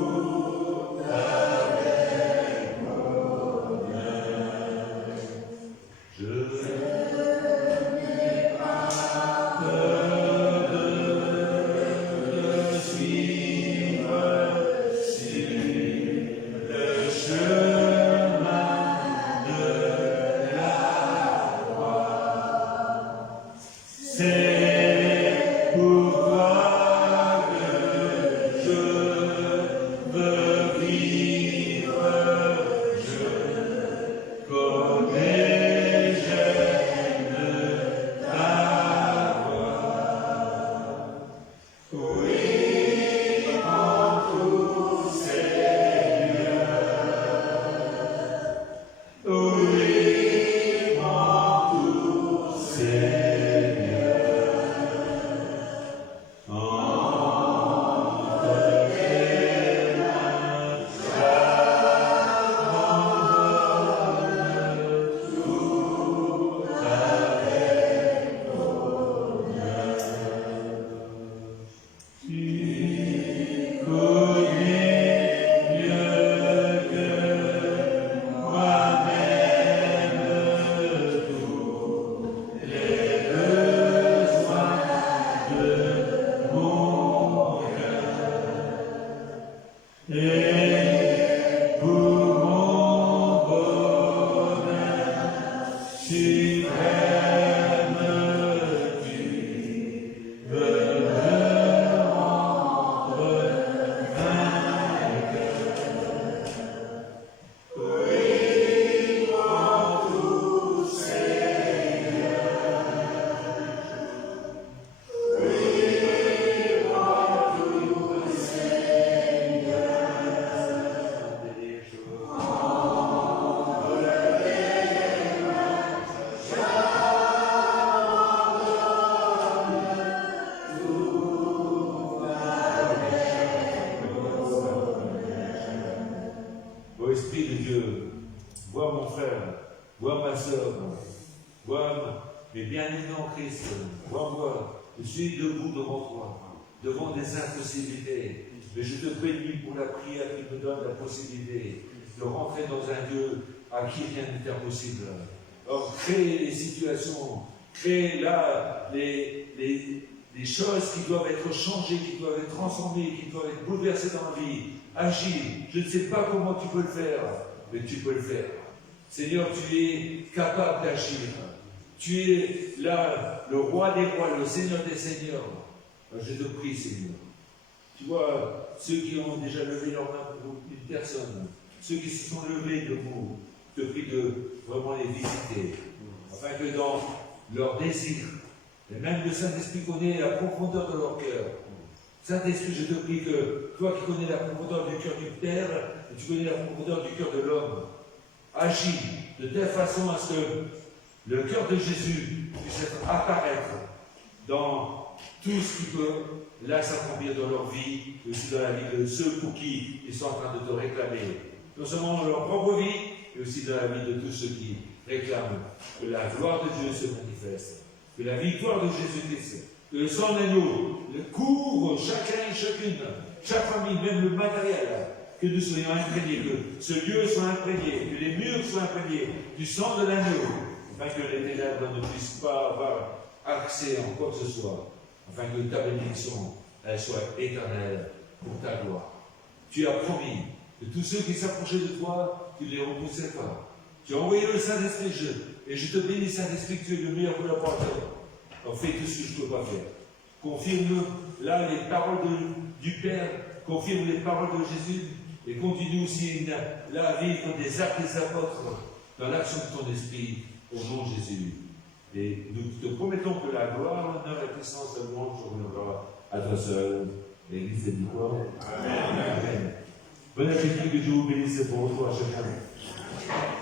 avec bonheur. Je n'ai pas peur de suivre sur le chemin de la croix. C'est pourquoi que je veux vivre, je connais, j'aime ta voix. Oui, en tout, Seigneur. Oui, en tout, Seigneur. Entre tes mains, j'abandonne tout avec bonheur. Tu connais mieux que moi-même tous les besoins de mon cœur. Et pour mon bonheur suprême, tu veux me rendre vainqueur. Oui, prends tout, Seigneur. Oui, prends tout, Seigneur. Ô Esprit de Dieu, vois mon frère, vois ma soeur, vois mes bien-aimés en Christ, vois-moi, je suis debout devant toi, devant des impossibilités, mais je te bénis pour la prière qui me donne la possibilité de rentrer dans un Dieu à qui rien n'est impossible. Or, créer des situations Crée là les choses qui doivent être changées, qui doivent être transformées, qui doivent être bouleversées dans la vie. Agis. Je ne sais pas comment tu peux le faire, mais tu peux le faire. Seigneur, tu es capable d'agir. Tu es là, le roi des rois, le Seigneur des seigneurs. Alors, je te prie, Seigneur. Tu vois, ceux qui ont déjà levé leur main pour une personne, ceux qui se sont levés debout, je te prie de vraiment les visiter, afin que dans leur désir, et même le Saint-Esprit connaît la profondeur de leur cœur. Saint-Esprit, je te prie que toi qui connais la profondeur du cœur du Père, et tu connais la profondeur du cœur de l'homme, agis de telle façon à ce que le cœur de Jésus puisse apparaître dans tout ce qui peut là s'accomplir dans leur vie, et aussi dans la vie de ceux pour qui ils sont en train de te réclamer. Non seulement dans leur propre vie, mais aussi dans la vie de tous ceux qui réclament que la gloire de Dieu se manifeste, que la victoire de Jésus-Christ, que le sang d'agneau le couvre chacun et chacune, chaque famille, même le matériel, que nous soyons imprégnés, que ce lieu soit imprégné, que les murs soient imprégnés du sang de l'agneau, afin que les ténèbres ne puissent pas avoir accès en quoi que ce soit, afin que ta bénédiction, elle soit éternelle pour ta gloire. Tu as promis que tous ceux qui s'approchaient de toi, tu ne les repoussais pas. Tu as envoyé le Saint-Esprit, et je te bénis, Saint-Esprit, que tu es le meilleur collaborateur. Alors fais tout ce que je ne peux pas faire. Confirme là les paroles du Père, confirme les paroles de Jésus, et continue aussi là à vivre des actes des apôtres dans l'action de ton esprit, au nom de Jésus. Et nous te promettons que la gloire, l'honneur et la puissance, la louange reviendra à toi seul. L'Église dit quoi? Amen. Bon appétit, que Dieu vous bénisse pour retour à chacun.